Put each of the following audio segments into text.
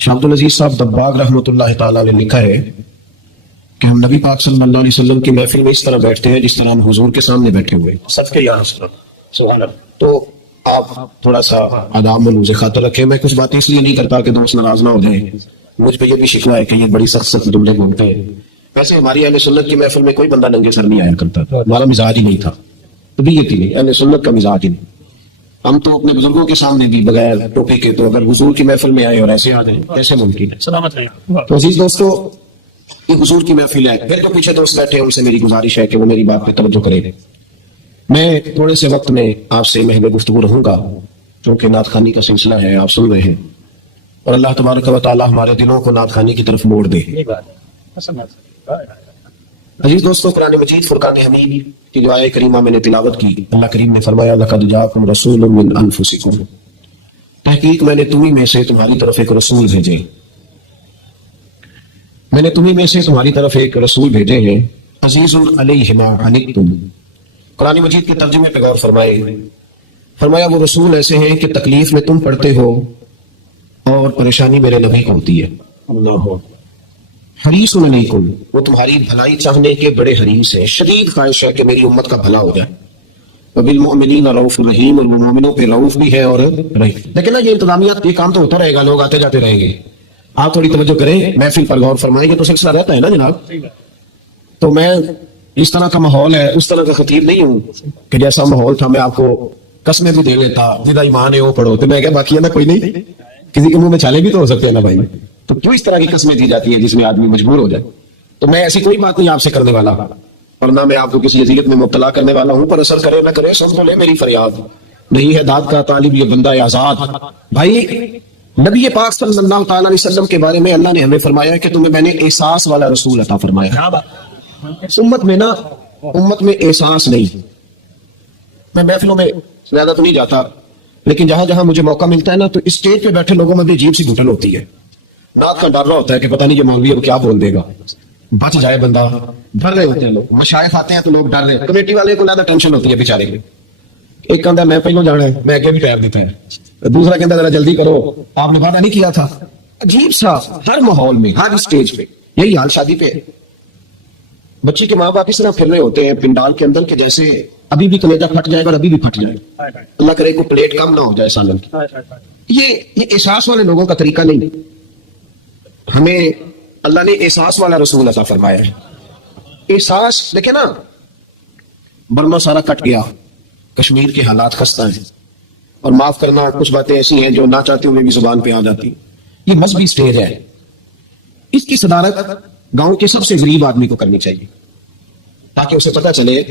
شاہ عبد العزیز صاحب دباغ رحمۃ اللہ تعالیٰ نے لکھا ہے کہ ہم نبی پاک صلی اللہ علیہ وسلم کی محفل میں اس طرح بیٹھتے ہیں جس طرح ہم حضور کے سامنے بیٹھے ہوئے سب کے یہاں سبحان اللہ. تو آپ تھوڑا سا آداب ملوز خاطر رکھیں. میں کچھ باتیں اس لیے نہیں کرتا کہ دوست ناراض نہ ہو جائیں. مجھ پہ یہ بھی شکوہ ہے کہ یہ بڑی سخت سخت جملے بولتے ہیں. ویسے ہماری اہل سنت کی محفل میں کوئی بندہ ننگے سر نہیں آیا کرتا تھا. ہمارا مزاج ہی نہیں تھا. طبیعت ہی نہیں. اہل سنت کا مزاج ہی نہیں. ہم تو اپنے بزرگوں کے سامنے بھی بغیر ٹوپی کے تو اگر حضور کی محفل میں آئے اور ایسے آ جائیں کیسے ممکن ہے؟ سلامت رہے. تو عزیز دوستو یہ حضور کی محفل ہے. پھر جو پیچھے دوست بیٹھے ہیں ان سے میری گزارش ہے کہ وہ میری بات پہ توجہ کریں. میں تھوڑے سے وقت میں آپ سے محو گفتگو رہوں گا کیونکہ نعت خوانی کا سلسلہ ہے آپ سن رہے ہیں اور اللہ تبارک و تعالی ہمارے دلوں کو نعت خوانی کی طرف موڑ دے. عزیز دوستو قرآن مجید فرقان حمید کی جو آیہ کریمہ میں نے تلاوت کی اللہ کریم نے فرمایا لقد جاءکم رسول من انفسکم تحقیق میں نے تمہیں میں سے تمہاری طرف ایک رسول بھیجے. میں نے تمہیں میں سے تمہاری طرف ایک رسول بھیجے ہیں عزیز علیہ ما عنتم. قرآن مجید کے ترجمے پہ غور فرمایا وہ رسول ایسے ہیں کہ تکلیف میں تم پڑھتے ہو اور پریشانی میرے نبی کو ہوتی ہے. حریص علیکم وہ تمہاری بھلائی چاہنے کے بڑے حریص ہیں. شدید خواہش ہے کہ میری امت کا بھلا ہو جائے. وبالمؤمنین رؤوف رحیم اور وہ مومنوں پہ رؤوف بھی ہے اور رحیم. لیکن نا یہ انتظامیات یہ کام تو ہوتا رہے گا. لوگ آتے جاتے رہیں گے. آپ تھوڑی توجہ کریں محفل پر غور فرمائیں. یہ تو سلسلہ رہتا ہے نا جناب. تو میں اس طرح کا ماحول ہے اس طرح کا خطیب نہیں ہوں کہ جیسا ماحول تھا میں آپ کو قسمیں بھی دے لیتا جدا ایمان ہے وہ پڑھو تو میں کہا باقی ہے نا کوئی نہیں. کسی کے منہ میں چھالے بھی تو ہو سکتے ہیں نا بھائی. تو کیوں اس طرح کی قسمیں دی جاتی ہیں جس میں آدمی مجبور ہو جائے. تو میں ایسی کوئی بات نہیں آپ سے کرنے والا اور نہ میں آپ کو کسی اذیت میں مبتلا کرنے والا ہوں. پر اثر کرے نہ کرے سن تو لے میری فریاد. نہیں ہے داد کا طالب یہ بندہ آزاد. بھائی نبی پاک صلی اللہ تعالیٰ علیہ وسلم کے بارے میں اللہ نے ہمیں فرمایا کہ تمہیں میں نے احساس والا رسول عطا فرمایا. امت میں احساس نہیں. میں محفلوں میں زیادہ تو نہیں جاتا لیکن جہاں جہاں مجھے موقع ملتا ہے نا تو اسٹیج پہ بیٹھے لوگوں میں بھی عجیب سی گھٹن ہوتی ہے. نعت کا ڈر رہا ہوتا ہے کہ پتہ نہیں یہ مولوی اب کیا بول دے گا. بچ جائے بندہ. ڈر رہے ہوتے ہیں لوگ. مشائخ آتے ہیں تو لوگ ڈر رہے ہیں. کمیٹی والے کو زیادہ ٹینشن ہوتی ہے بیچارے کی. ایک کہتا ہے میں پہلو جانا ہے میں آگے بھی ٹائر دیتا ہے. دوسرا کہتا ہے ذرا جلدی کرو آپ نے وعدہ نہیں کیا تھا. عجیب سا ہر ماحول میں ہر اسٹیج پہ یہی حال. شادی پہ بچی کے ماں باپ اس طرح پھر رہے ہوتے ہیں پنڈال کے اندر کہ جیسے ابھی بھی کلیجہ پھٹ جائے گا اور ابھی بھی پھٹ جائے گا. اللہ کرے کو پلیٹ کم نہ ہو جائے سالن کی. یہ احساس والے لوگوں کا طریقہ نہیں. ہمیں اللہ نے احساس والا رسول عطا فرمایا ہے. احساس دیکھیں نا برما سارا کٹ گیا. کشمیر کے حالات خستہ ہیں اور معاف کرنا کچھ باتیں ایسی ہیں جو نہ چاہتے ہوئے بھی زبان پہ آ جاتی. یہ مذہبی سٹیج ہے. اس کی صدارت گاؤں کے سب سے غریب آدمی کو کرنی چاہیے تاکہ اسے پتہ چلے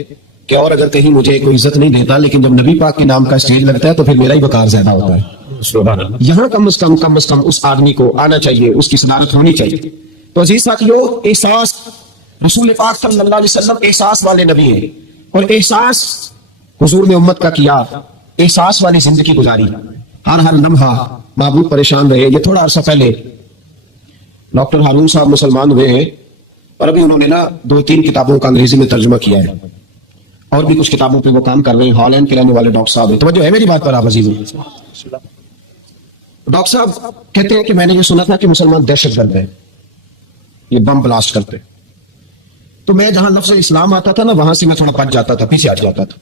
کہ اور اگر کہیں مجھے کوئی عزت نہیں دیتا لیکن جب نبی پاک کے نام کا اسٹیج لگتا ہے تو پھر میرا ہی وقار زیادہ ہوتا ہے. یہاں کم از کم اس آدمی کو آنا چاہیے. اس کی صدارت ہونی چاہیے. تو عزیز ساتھیو احساس رسول پاک صلی اللہ علیہ وسلم احساس والے نبی ہیں اور احساس حضور نے امت کا کیا. احساس والی زندگی گزاری. ہر لمحہ معبود پریشان رہے. یہ تھوڑا عرصہ پہلے ڈاکٹر ہارون صاحب مسلمان ہوئے ہیں اور ابھی انہوں نے نا 2-3 کتابوں کا انگریزی میں ترجمہ کیا ہے اور بھی کچھ کتابوں پہ وہ کام کر رہے ہیں. ہالینڈ کے رہنے والے ڈاکٹر صاحب ہیں. توجہ ہے میری بات پر آپ عزیز. ڈاکٹر صاحب کہتے ہیں کہ میں نے یہ سنا تھا کہ مسلمان دہشت گرد ہیں یہ بم بلاسٹ کرتے. تو میں جہاں لفظ اسلام آتا تھا نا وہاں سے میں تھوڑا بچ جاتا تھا پیچھے ہٹ جاتا تھا.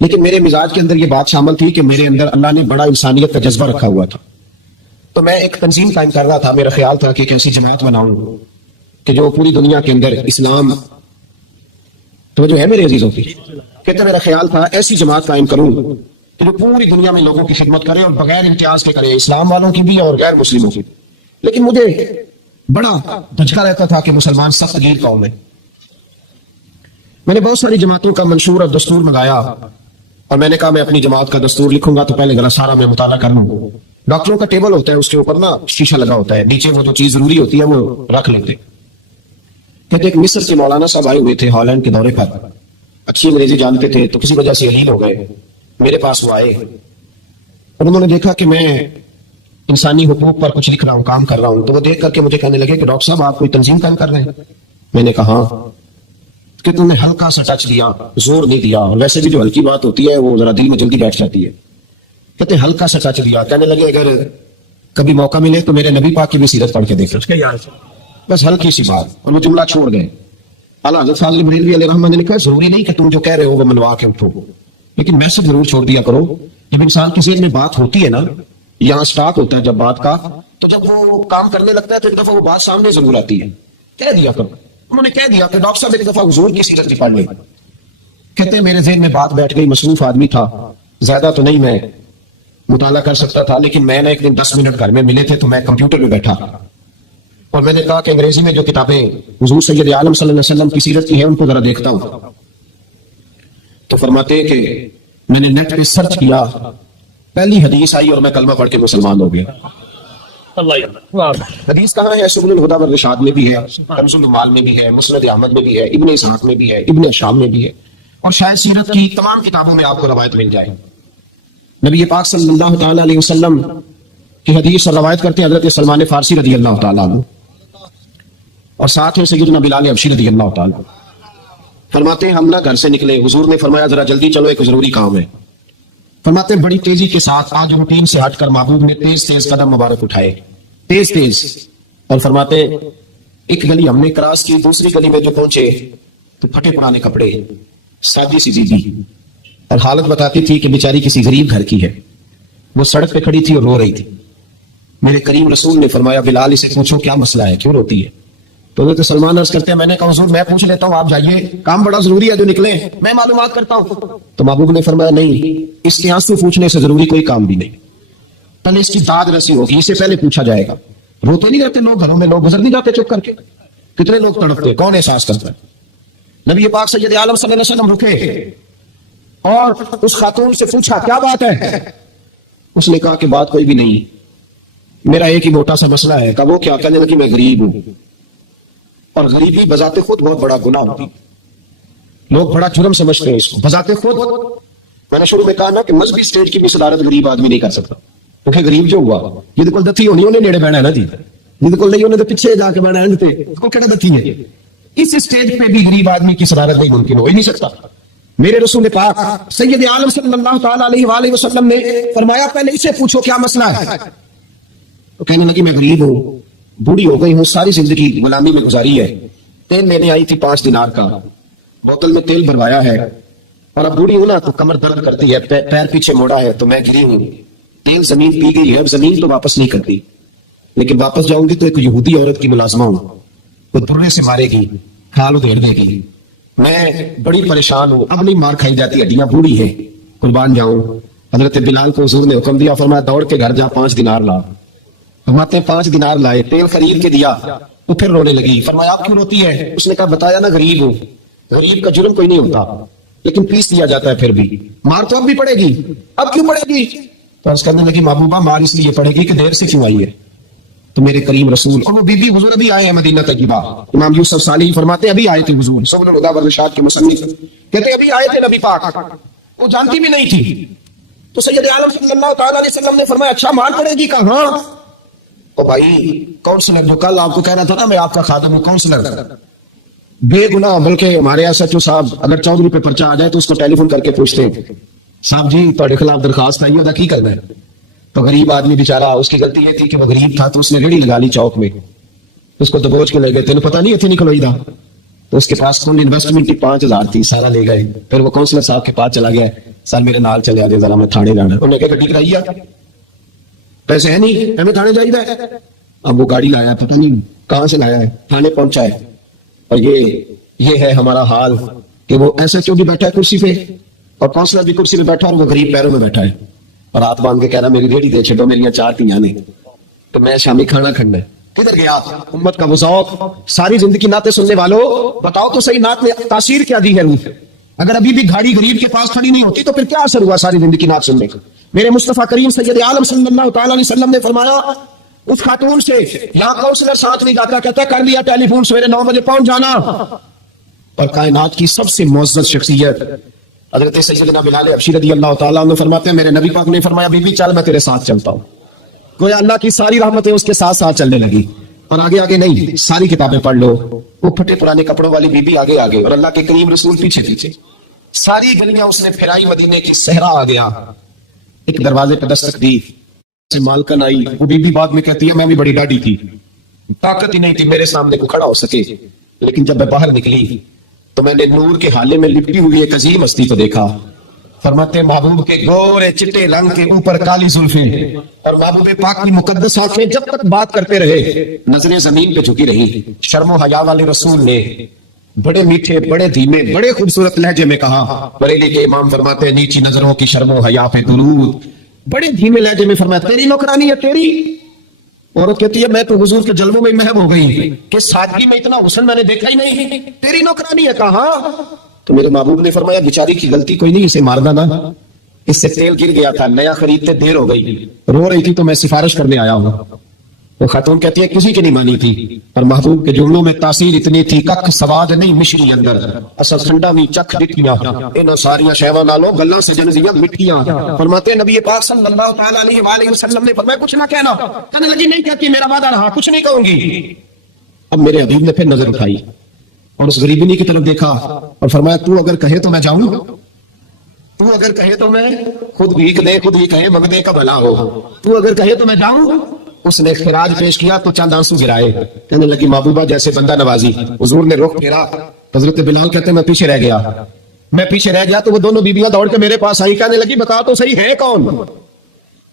لیکن میرے مزاج کے اندر یہ بات شامل تھی کہ میرے اندر اللہ نے بڑا انسانیت کا جذبہ رکھا ہوا تھا. تو میں ایک تنظیم قائم کر رہا تھا. میرا خیال تھا کہ ایک ایسی جماعت بناؤں کہ جو پوری دنیا کے اندر اسلام تو جو ہے میرے عزیزوں کی کہتے میرا خیال تھا ایسی جماعت قائم کروں کہ جو پوری دنیا میں لوگوں کی خدمت کرے اور بغیر امتیاز کے کرے اسلام والوں کی بھی اور غیر مسلموں کی. لیکن مجھے بڑا دھچکا رہتا تھا کہ مسلمان سخت گیر قوم ہے. میں نے بہت ساری جماعتوں کا منشور اور دستور منگایا اور میں نے کہا میں اپنی جماعت کا دستور لکھوں گا تو پہلے ذرا سارا میں مطالعہ کر لوں. ڈاکٹروں کا ٹیبل ہوتا ہے اس کے اوپر نا شیشہ لگا ہوتا ہے نیچے وہ جو چیز ضروری ہوتی ہے وہ رکھ لیتے. کہتے ایک مصر کے مولانا صاحب آئے ہوئے تھے ہالینڈ کے دورے پر. اچھی انگریزی جانتے تھے تو کسی وجہ سے علیل ہو گئے. میرے پاس وہ آئے اور انہوں نے دیکھا کہ میں انسانی حقوق پر کچھ لکھ رہا ہوں کام کر رہا ہوں. تو وہ دیکھ کر کے مجھے کہنے لگے کہ ڈاکٹر صاحب آپ کوئی تنظیم کام کر رہے ہیں. میں نے کہا کہ تم نے ہلکا سا ٹچ دیا زور نہیں دیا. ویسے بھی جو ہلکی بات ہوتی ہے وہ ذرا دل میں جلدی بیٹھ جاتی ہے. کہتے ہلکا سا ٹچ دیا. کہنے لگے اگر کبھی موقع ملے تو میرے نبی پاک کی بھی سیرت پڑھ کے دیکھیں. اس کے یا رسول اللہ. بس ہلکی سی بات, اور وہ جملہ چھوڑ گئے. اعلیٰ حضرت فاضل بریلوی علیہ رحمۃ نے لکھا ہے ضروری نہیں کہ تم جو کہہ رہے ہو وہ منوا کے اٹھو, لیکن میسج ضرور چھوڑ دیا کرو. جب انسان کی ذہن میں بات ہوتی ہے نا, یہاں سٹارٹ ہوتا ہے جب بات کا, تو جب وہ کام کرنے لگتا ہے تو ایک دفعہ وہ بات سامنے ضرور آتی ہے. کہہ دیا کرو. انہوں نے کہہ دیا کہ ڈاکٹر صاحب ایک دفعہ حضور کی سیرت بھی پڑھ لیں. کہتے ہیں میرے ذہن میں بات بیٹھ گئی, مصروف آدمی تھا, زیادہ تو نہیں میں مطالعہ کر سکتا تھا, لیکن میں نے ایک دن 10 منٹ گھر میں ملے تھے تو میں کمپیوٹر پہ بیٹھا اور میں نے کہا کہ انگریزی میں جو کتابیں حضور سید عالم صلی اللہ علیہ وسلم کی سیرت کی ہیں ان کو ذرا دیکھتا ہوں. تو فرماتے ہیں کہ میں نے نیٹ پہ سرچ کیا, پہلی حدیث آئی اور میں کلمہ پڑھ کے مسلمان ہو گیا. اللہ یا اللہ. واہ. حدیث کہاں ہے؟ سبل الہدی والرشاد میں بھی ہے, کنز المال میں بھی ہے, مسند احمد میں بھی ہے, ابن اسحاق میں بھی ہے, ابن شام میں بھی ہے, اور شاید سیرت کی تمام کتابوں میں آپ کو روایت مل جائے. نبی پاک صلی اللہ تعالی علیہ وسلم کی حدیث اور روایت کرتے ہیں حضرت سلمان فارسی رضی اللہ تعالیٰ عنہ, اور ساتھ میں سیدنا بلال حبشی رضی اللہ تعالیٰ. فرماتے ہیں ہم نہ گھر سے نکلے, حضور نے فرمایا ذرا جلدی چلو ایک ضروری کام ہے. فرماتے ہیں بڑی تیزی کے ساتھ آج روٹین سے ہٹ کر محبوب نے تیز تیز قدم مبارک اٹھائے, تیز تیز, اور فرماتے ہیں ایک گلی ہم نے کراس کی, دوسری گلی میں جو پہنچے تو پھٹے پرانے کپڑے, سادی سی بیوی, اور حالت بتاتی تھی کہ بیچاری کسی غریب گھر کی ہے. وہ سڑک پہ کھڑی تھی اور رو رہی تھی. میرے کریم رسول نے فرمایا بلال اسے پوچھو کیا مسئلہ ہے, کیوں روتی ہے؟ تو حضرت سلمان عرض کرتے ہیں میں نے کہا حضور میں پوچھ لیتا ہوں, آپ جائیے, کام بڑا ضروری ہے جو نکلے, میں معلومات کرتا ہوں. تو محبوب نے فرمایا نہیں, اس کے آنسو پوچھنے سے ضروری کوئی کام بھی نہیں, پہلے اس کی داد رسی ہوگی, اسے پہلے پوچھا جائے گا. روتے نہیں رہتے لوگ گھروں میں, لوگ گزر نہیں جاتے چپ کر کے, کتنے لوگ تڑپتے, کون احساس کرتا ہے؟ نبی پاک سید عالم صلی اللہ علیہ وسلم رکے اور اس خاتون سے پوچھا کیا بات ہے؟ اس نے کہا کہ بات کوئی بھی نہیں, میرا ایک ہی موٹا سا مسئلہ ہے. کہا وہ کیا؟ کہنے لگی میں غریب ہوں, اور غریبی بذات خود بہت بڑا گناہ ہوتی, لوگ بڑا جرم سمجھتے ہیں اس کو بذات خود. میں نے شروع میں کہا نا کہ مذہبی اسٹیٹ کی بھی صدارت غریب آدمی نہیں کر سکتا, کیونکہ غریب جو ہوا یہ کو دتی ہونی انہیں نیڑے بہنا ہے نا جی, یہ کو نہیں انہیں تو پیچھے جا کے بہنا ہے, اس کو کہنا دتی ہے. اس اسٹیج پہ بھی غریب آدمی کی صدارت نہیں ممکن ہو ہی نہیں سکتا. میرے رسول پاک سید عالم صلی اللہ تعالی علیہ وآلہ وسلم نے فرمایا پہلے اسے پوچھو کیا مسئلہ ہے. تو کہنے لگی میں غریب ہوں, بوڑھی ہو گئی ہوں, ساری زندگی غلامی میں گزاری ہے, تیل لینے آئی تھی 5 دینار کا, بوتل میں تیل بھروایا ہے, اور اب بوڑھی ہوں نا تو کمر درد کرتی ہے, پیر پیچھے موڑا ہے تو میں گری ہوں, تیل زمین پی گئی ہے, اب زمین تو واپس نہیں کرتی, لیکن واپس جاؤں گی تو ایک یہودی عورت کی ملازمہ ہوں, وہ دھرے سے مارے گی, کھال ادھیڑ دے گی, میں بڑی پریشان ہوں, اب نہیں مار کھائی جاتی, ہڈیاں بوڑھی ہیں, قربان جاؤں. حضرت بلال کو حضور نے حکم دیا, فرمایا دوڑ کے گھر جا 5 دینار لا. فرماتے 5 دینار لائے, تیل خرید کے دیا, وہ پھر رونے لگی. فرمایا آپ کیوں روتی ہے؟ اس نے کہا بتایا نا غریب ہوں, غریب کا جرم کوئی نہیں ہوتا, لیکن پیس دیا جاتا ہے, پھر بھی مار تو اب بھی پڑے گی, اب کیوں پڑے گی؟ تو عرض کرنے لگی محبوبہ مار اس لیے پڑے گی کہ دیر سے کیوں آئی ہے. تو میرے کریم رسول, اور وہ بی بی حضور ابھی آئے ہیں مدینہ طیبہ, امام یوسف صالحی فرماتے ابھی آئے تھے حضور, سبل الہدی والرشاد کے مصنف کہتے ابھی آئے تھے نبی پاک, وہ جانتی بھی نہیں تھی. تو سید عالم صلی اللہ تعالی علیہ وسلم نے فرمایا اچھا مار پڑے گی؟ کہا ہاں. او بھائی کاؤنسلر جو کل آپ کو کہہ رہا تھا نا میں آپ کا خادم ہوں, کاؤنسلر بے گناہ, بلکہ ہمارے ایس ایچ او صاحب اگر چودھری پہ پرچہ آ جائے تو اس کو ٹیلی فون کر کے پوچھتے ہیں صاحب جی تھوڑے خلاف درخواست آئی ہے, کی کرنا ہے؟ تو غریب آدمی بیچارہ, اس کی غلطی یہ تھی کہ وہ غریب تھا, تو اس نے ریڑھی لگا لی چوک میں, اس کو دبوچ کے لے گئے, تینوں پتا نہیں اتنی نکلوئی تھا, تو اس کے پاس کون انویسٹمنٹ کی 5,000 تھی, سارا لے گئے. پھر وہ کاؤنسلر صاحب کے پاس چلا گیا, سر میرے نال چلے آ جائے ذرا, میں تھانے جانا. انہوں نے کہا گڈی کرائی ہے, پیسے ہے نہیں, ہمیں تھانے جائیے. اب وہ گاڑی لایا, پتہ نہیں کہاں سے لایا ہے, تھانے پہنچا ہے, اور یہ ہے ہمارا حال کہ وہ ایسا کیوں بھی بیٹھا ہے کرسی پہ, اور کاؤنسلر بھی کرسی پہ بیٹھا, اور وہ غریب پیروں میں بیٹھا ہے, اور ہاتھ باندھ کے کہہ رہا میری ریڑھی دے چھڈو, میری 4 تیاں نے, تو میں شامی کھانا کھڑنا ہے. کدھر گیا امت کا وہ ذوق؟ ساری زندگی نعتیں سننے والوں بتاؤ تو صحیح, نعت نے تاثیر کیا دی ہے روح؟ اگر ابھی بھی گاڑی غریب کے پاس کھڑی نہیں ہوتی تو پھر کیا اثر ہوا ساری زندگی نعت سننے کا؟ میرے مصطفیٰ کریم سید عالم صلی اللہ تعالی علیہ وسلم نے فرمایا اس خاتون سے, یہاں کاؤنسلر ساتھ نہیں جاتا, کہتا کر لیا ٹیلی فون, سویرے 9 بجے پہنچ جانا. اور کائنات کی سب سے معزز شخصیت حضرت سیدنا بلال حبشی رضی اللہ تعالیٰ عنہ فرماتے ہیں میرے نبی پاک نے فرمایا بی بی چل میں تیرے ساتھ چلتا ہوں. گویا اللہ کی ساری رحمتیں اس کے ساتھ ساتھ چلنے لگی, اور آگے آگے نہیں, ساری کتابیں پڑھ لو, وہ پھٹے پرانے کپڑوں والی بی بی آگے آگے, اور اللہ کے کریم رسول پیچھے پیچھے. ساری گلیاں اس نے پھرائی, مدینے کی صحرا آ گیا, ایک دروازے پہ دستک دی, سے مالکن آئی، وہ بی بی بعد میں کہتی ہے میں بھی بڑی ڈاڈی تھی، طاقت ہی نہیں تھی میرے سامنے کو کھڑا ہو سکے، لیکن جب میں باہر نکلی تو میں نے نور کے حالے میں لپٹی ہوئی ایک عظیم ہستی کو دیکھا۔ فرماتے ہیں محبوب کے گورے چٹے رنگ کے اوپر کالی زلفیں، اور محبوب پاک کی مقدس آنکھیں جب تک بات کرتے رہے نظریں زمین پہ جھکی رہی۔ شرم و حیا والے رسول نے بڑے میٹھے، بڑے دھیمے، بڑے خوبصورت لہجے میں کہا، بریلی کے امام فرماتے ہیں نیچی نظروں کی شرم و حیا پہ درود، بڑے دھیمے لہجے میں فرمایا تیری نوکرانی ہے تیری؟ عورت کہتی ہے میں تو حضور کے جلووں میں محو ہو گئی کہ سادگی میں اتنا حسن میں نے دیکھا ہی نہیں، تیری نوکرانی ہے کہا؟ تو میرے محبوب نے فرمایا بیچاری کی غلطی کوئی نہیں، اسے مارنا نا، اس سے تیل گر گیا تھا، نیا خریدتے دیر ہو گئی، رو رہی تھی تو میں سفارش کرنے آیا ہوں۔ وہ خاتون کہتی ہے کسی کی نہیں مانی تھی، اور محبوب کے جملوں میں تاثیر اتنی تھی کک سواد نہیں مشری اندر اصل ٹھنڈا بھی چکھ دکھیاں ان ساریاں شیواں نالوں گلاں سجن دیاں مٹھیاں۔ فرماتے ہیں نبی پاک صلی اللہ تعالی علیہ وآلہ وسلم نے فرمایا کچھ نہ کہنا، کہنے لگی نہیں کہتی میرا وعدہ رہا کچھ نہیں کہوں گی۔ اب میرے حبیب نے پھر نظر اٹھائی اور اس غریبنی کی طرف دیکھا اور فرمایا تو اگر کہے تو میں جاؤں، تو اگر کہے تو میں خود بھی دے خود ہی کہے مگدے کا بھلا ہو، تو اگر کہے تو میں جاؤں۔ اس نے خراج پیش کیا تو چند آنسو گرائے، کہنے لگی محبوبہ جیسے بندہ نوازی۔ حضور نے رخ پھیرا، حضرت بلال کہتے ہیں میں پیچھے رہ گیا تو وہ دونوں بیبیاں دوڑ کے میرے پاس آئی، کہنے لگی بتا تو صحیح ہے کون،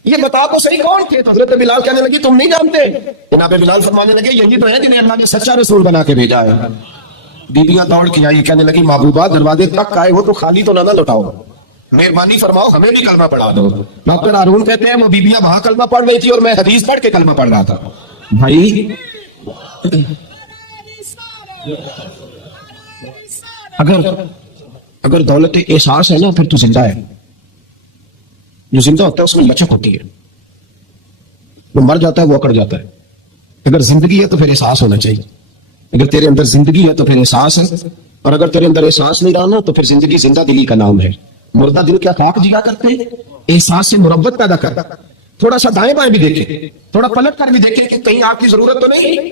یہ بتا تو صحیح کون تھے؟ تو حضرت بلال کہنے لگی تم نہیں جانتے؟ جناب بلال فرمانے لگے یہی تو ہے جنہیں اللہ نے سچا رسول بنا کے بھیجا ہے۔ بیبیاں دوڑ کے آئی، کہنے لگی محبوبہ دروازے تک آئے ہو تو خالی تو نہ لوٹاؤ، مہربانی فرماؤ ہمیں بھی کلمہ پڑھا دو۔ ڈاکٹر ہارون کہتے ہیں وہ بیبیاں وہاں کلمہ پڑھ رہی تھی اور میں حدیث پڑھ کے کلمہ پڑھ رہا تھا۔ بھائی اگر دولت احساس ہے نا پھر تو زندہ ہے، جو زندہ ہوتا ہے اس میں لچک ہوتی ہے، وہ مر جاتا ہے وہ اکڑ جاتا ہے۔ اگر زندگی ہے تو پھر احساس ہونا چاہیے، اگر تیرے اندر زندگی ہے تو پھر احساس ہے، اور اگر تیرے اندر احساس نہیں رہا نا تو پھر زندگی زندہ دلی کا نام ہے۔ مردہ دل کیا خاک جیا کرتے ہیں، احساس سے مربت پیدا کرتا، تھوڑا سا دائیں بائیں بھی دیکھے، تھوڑا پلٹ کر بھی دیکھے کہ کہیں آپ کی ضرورت تو نہیں۔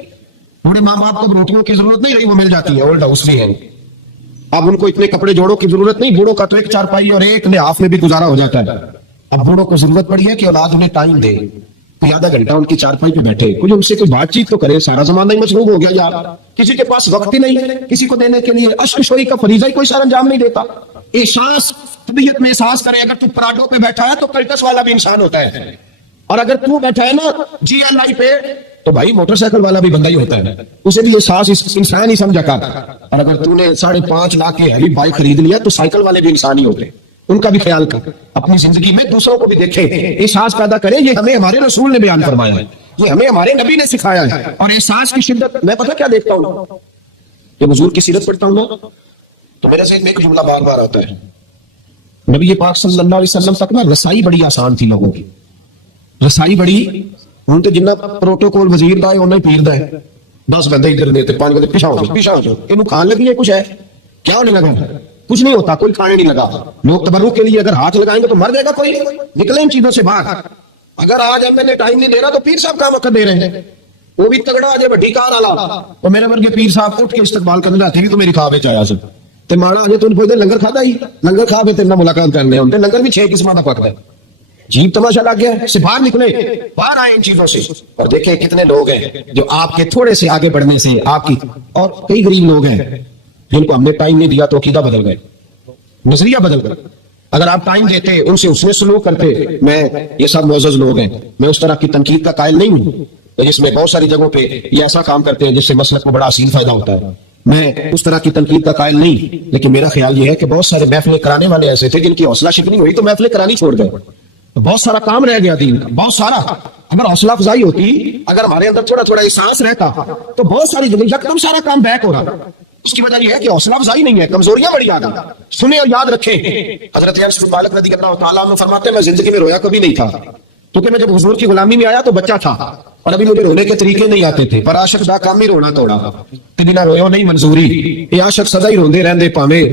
بوڑھے ماں باپ کو روٹیوں کی ضرورت نہیں رہی، وہ مل جاتی ہے، اولڈ ہاؤس میں ہے، اب ان کو اتنے کپڑے جوڑوں کی ضرورت نہیں، بوڑھوں کا تو ایک چارپائی اور ایک لحاف میں بھی گزارا ہو جاتا ہے۔ اب بوڑھوں کو ضرورت پڑی ہے کہ اولاد انہیں ٹائم دے، کوئی آدھا گھنٹہ ان کی چارپائی پہ بیٹھے، کوئی ان سے کوئی بات چیت تو کرے، سارا زمانہ ہی مصروف ہو گیا یار، کسی کے پاس وقت ہی نہیں کسی کو دینے کے لیے، اشک شوئی کا فریضہ ہی کوئی سر انجام نہیں دیتا۔ احساس طبیعت میں احساس کرے، اگر تو پراڈو پہ بیٹھا ہے تو کلٹس والا بھی انسان ہوتا ہے، اور اگر تو بیٹھا ہے نا جی ایل آئی پہ تو بھائی موٹر سائیکل والا بھی بندہ ہی ہوتا ہے، اسے بھی احساس انسان ہی سمجھا کر۔ اور اگر تو نے 5.5 لاکھ کی ہیوی بائک خرید لیا تو سائیکل والے بھی انسان ہی ہوتے ہیں، ان کا بھی خیال کر، اپنی زندگی میں دوسروں کو بھی دیکھے، احساس پیدا کرے۔ یہ ہمیں ہمارے رسول نے بیان فرمایا ہے، یہ ہمیں ہمارے نبی نے سکھایا ہے۔ اور احساس کی شدت میں پتہ کیا دیکھتا ہوں، جب حضور کی سیرت پڑھتا ہوں نا تو میرے ذہن میں ایک جملہ بار بار آتا ہے، نبی پاک صلی اللہ علیہ وسلم تک نا رسائی بڑی آسان تھی لوگوں کی، رسائی بڑی، ہوں تو جنہ پروٹوکول وزیر دا ہے انہیں پیر دا ہے، 10 بندے ادھر دیتے 5 بندے پیچھا ہو جاؤ، انہوں کھان لگی ہے کچھ ہے کیا ہونے لگا؟ کچھ نہیں ہوتا، کوئی کھانے نہیں لگا۔ لوگ تبرک کے لیے اگر ہاتھ لگائیں گے تو مر جائے گا کوئی، نکلے ان چیزوں سے باہر۔ اگر آج ہم نے ٹائم نہیں دے رہا تو پیر صاحب کا وقت دے رہے ہیں، وہ بھی تگڑا آجے بڑی کار والا، تو میرے ورگے پیر صاحب اٹھ کے استقبال کرنے جاتے بھی تو میری خواب آیا سب تے ماڑا آجے تو ان پوچھتے لنگر کھادا ہی، لنگر کھا کے تیرے ملاقات کرنے ہوں، لنگر بھی 6 قسموں کا پکتا ہے، جیب تماشا لگ گیا سے باہر نکلے، باہر آئے ان چیزوں سے، اور دیکھیں کتنے لوگ ہیں جو آپ کے تھوڑے سے آگے بڑھنے سے آپ کی، اور کئی غریب لوگ ہیں جن کو ہم نے ٹائم نہیں دیا تو عقیدہ بدل گئے، نظریہ بدل گئے۔ اگر آپ ٹائم دیتے ان سے اس نے سلوک کرتے، میں یہ سب معزز لوگ ہیں، میں اس طرح کی تنقید کا قائل نہیں ہوں جس میں بہت ساری جگہوں پہ یہ ایسا کام کرتے ہیں جس سے مسلک کو بڑا حسین فائدہ ہوتا ہے، میں اس طرح کی تنقید کا قائل نہیں، لیکن میرا خیال یہ ہے کہ بہت سارے محفلیں کرانے والے ایسے تھے جن کی حوصلہ شکنی ہوئی تو محفلیں کرانی چھوڑ گئے، بہت سارا کام رہ گیا دین کا، بہت سارا۔ اگر حوصلہ افزائی ہوتی، اگر ہمارے اندر تھوڑا تھوڑا احساس رہتا تو بہت ساری جگہ یکدم سارا کام بیک ہو رہا۔ اس کی وجہ یہ ہے کہ حوصلہ افزائی نہیں ہے، کمزوریاں بڑی آ گئی۔ سنیں اور یاد رکھیں، حضرت انس بن مالک رضی اللہ تعالیٰ عنہ فرماتے ہیں میں زندگی میں رویا کبھی نہیں تھا، کیونکہ میں جب حضور کی غلامی میں آیا تو بچہ تھا اور ابھی مجھے رونے کے طریقے نہیں آتے تھے، پر عاشق دا کام ہی رونا توڑا، تینا رویو نہیں منظوری، یہ عاشق سدا ہی روندے رہندے پاویں